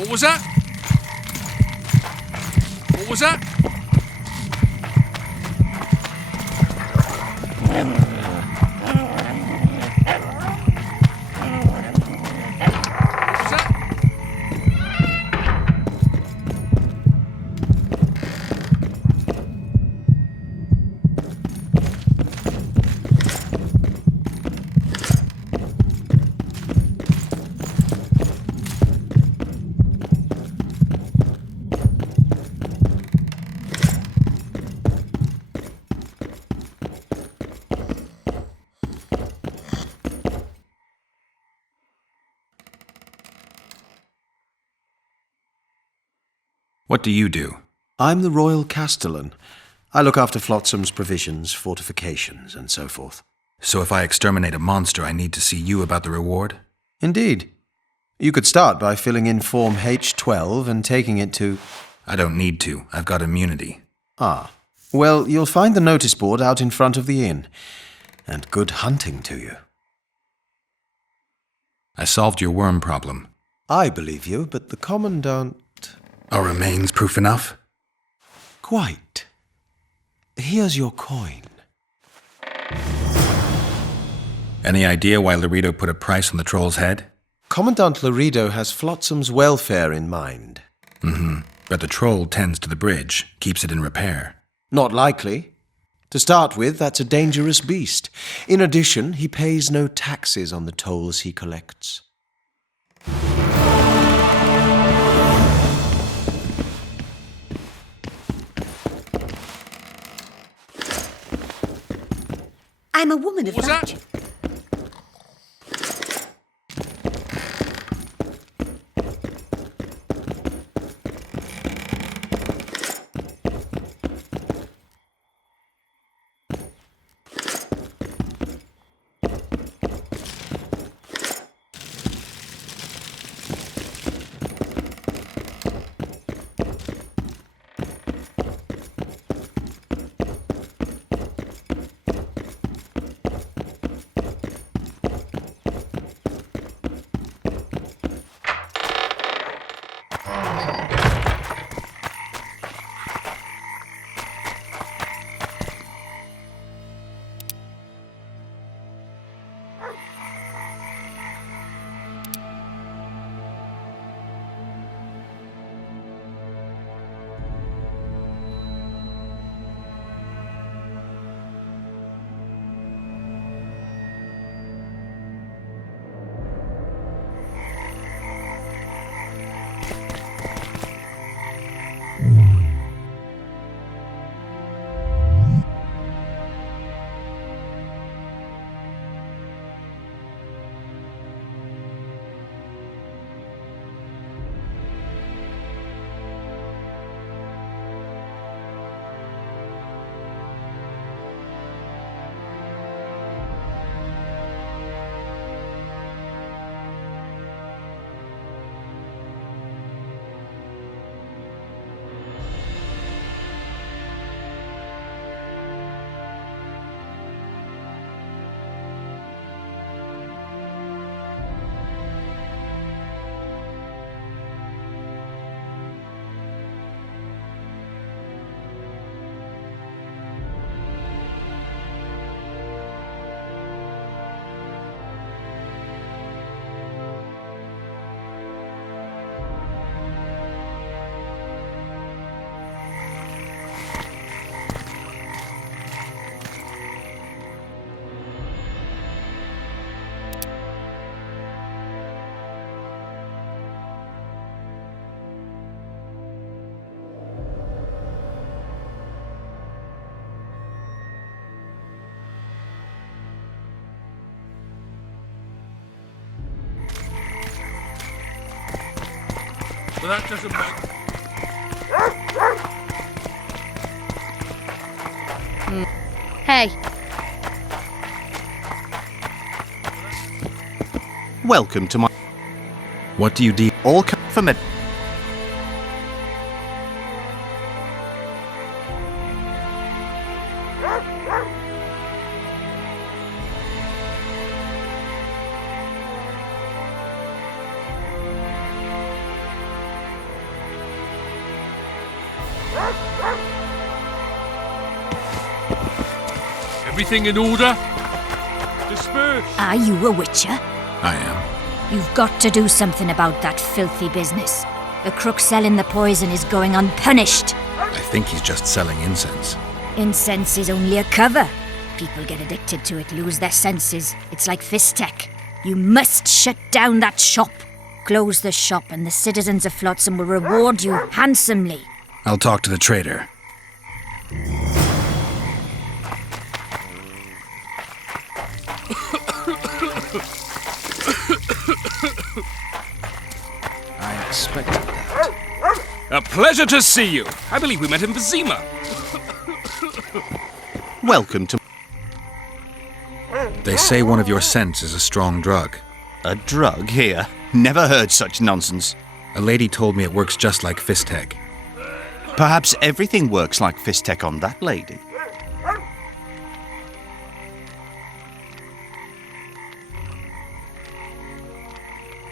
What was that? What was that? What do you do? I'm the royal castellan. I look after Flotsam's provisions, fortifications, and so forth. So if I exterminate a monster, I need to see you about the reward? Indeed. You could start by filling in Form H12 and taking it to... I don't need to. I've got immunity. Ah. Well, you'll find the notice board out in front of the inn. And good hunting to you. I solved your worm problem. I believe you, but the Commandant... Are remains proof enough? Quite. Here's your coin. Any idea why Laredo put a price on the troll's head? Commandant Laredo has Flotsam's welfare in mind. But the troll tends to the bridge, keeps it in repair. Not likely. To start with, that's a dangerous beast. In addition, he pays no taxes on the tolls he collects. I'm a woman of that. Well, that doesn't make... Hey. Welcome to my... What do you do? All for me. Everything in order? Disperse! Are you a witcher? I am. You've got to do something about that filthy business. The crook selling the poison is going unpunished. I think he's just selling incense. Incense is only a cover. People get addicted to it, lose their senses. It's like Fistech. You must shut down that shop. Close the shop and the citizens of Flotsam will reward you handsomely. I'll talk to the trader. I expected that. A pleasure to see you. I believe we met in Vizima. Welcome to... They say one of your scents is a strong drug. A drug here? Never heard such nonsense. A lady told me it works just like Fistek. Perhaps everything works like Fistek on that lady.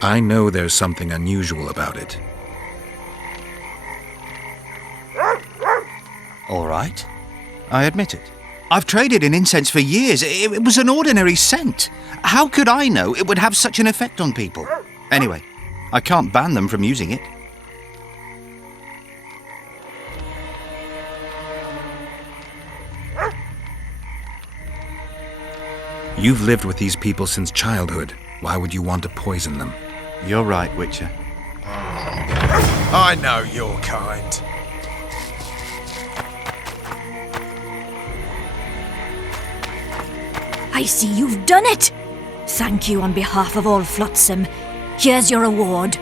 I know there's something unusual about it. All right. I admit it. I've traded in incense for years. It was an ordinary scent. How could I know it would have such an effect on people? Anyway, I can't ban them from using it. You've lived with these people since childhood. Why would you want to poison them? You're right, Witcher. I know your kind. I see you've done it! Thank you on behalf of all Flotsam. Here's your reward.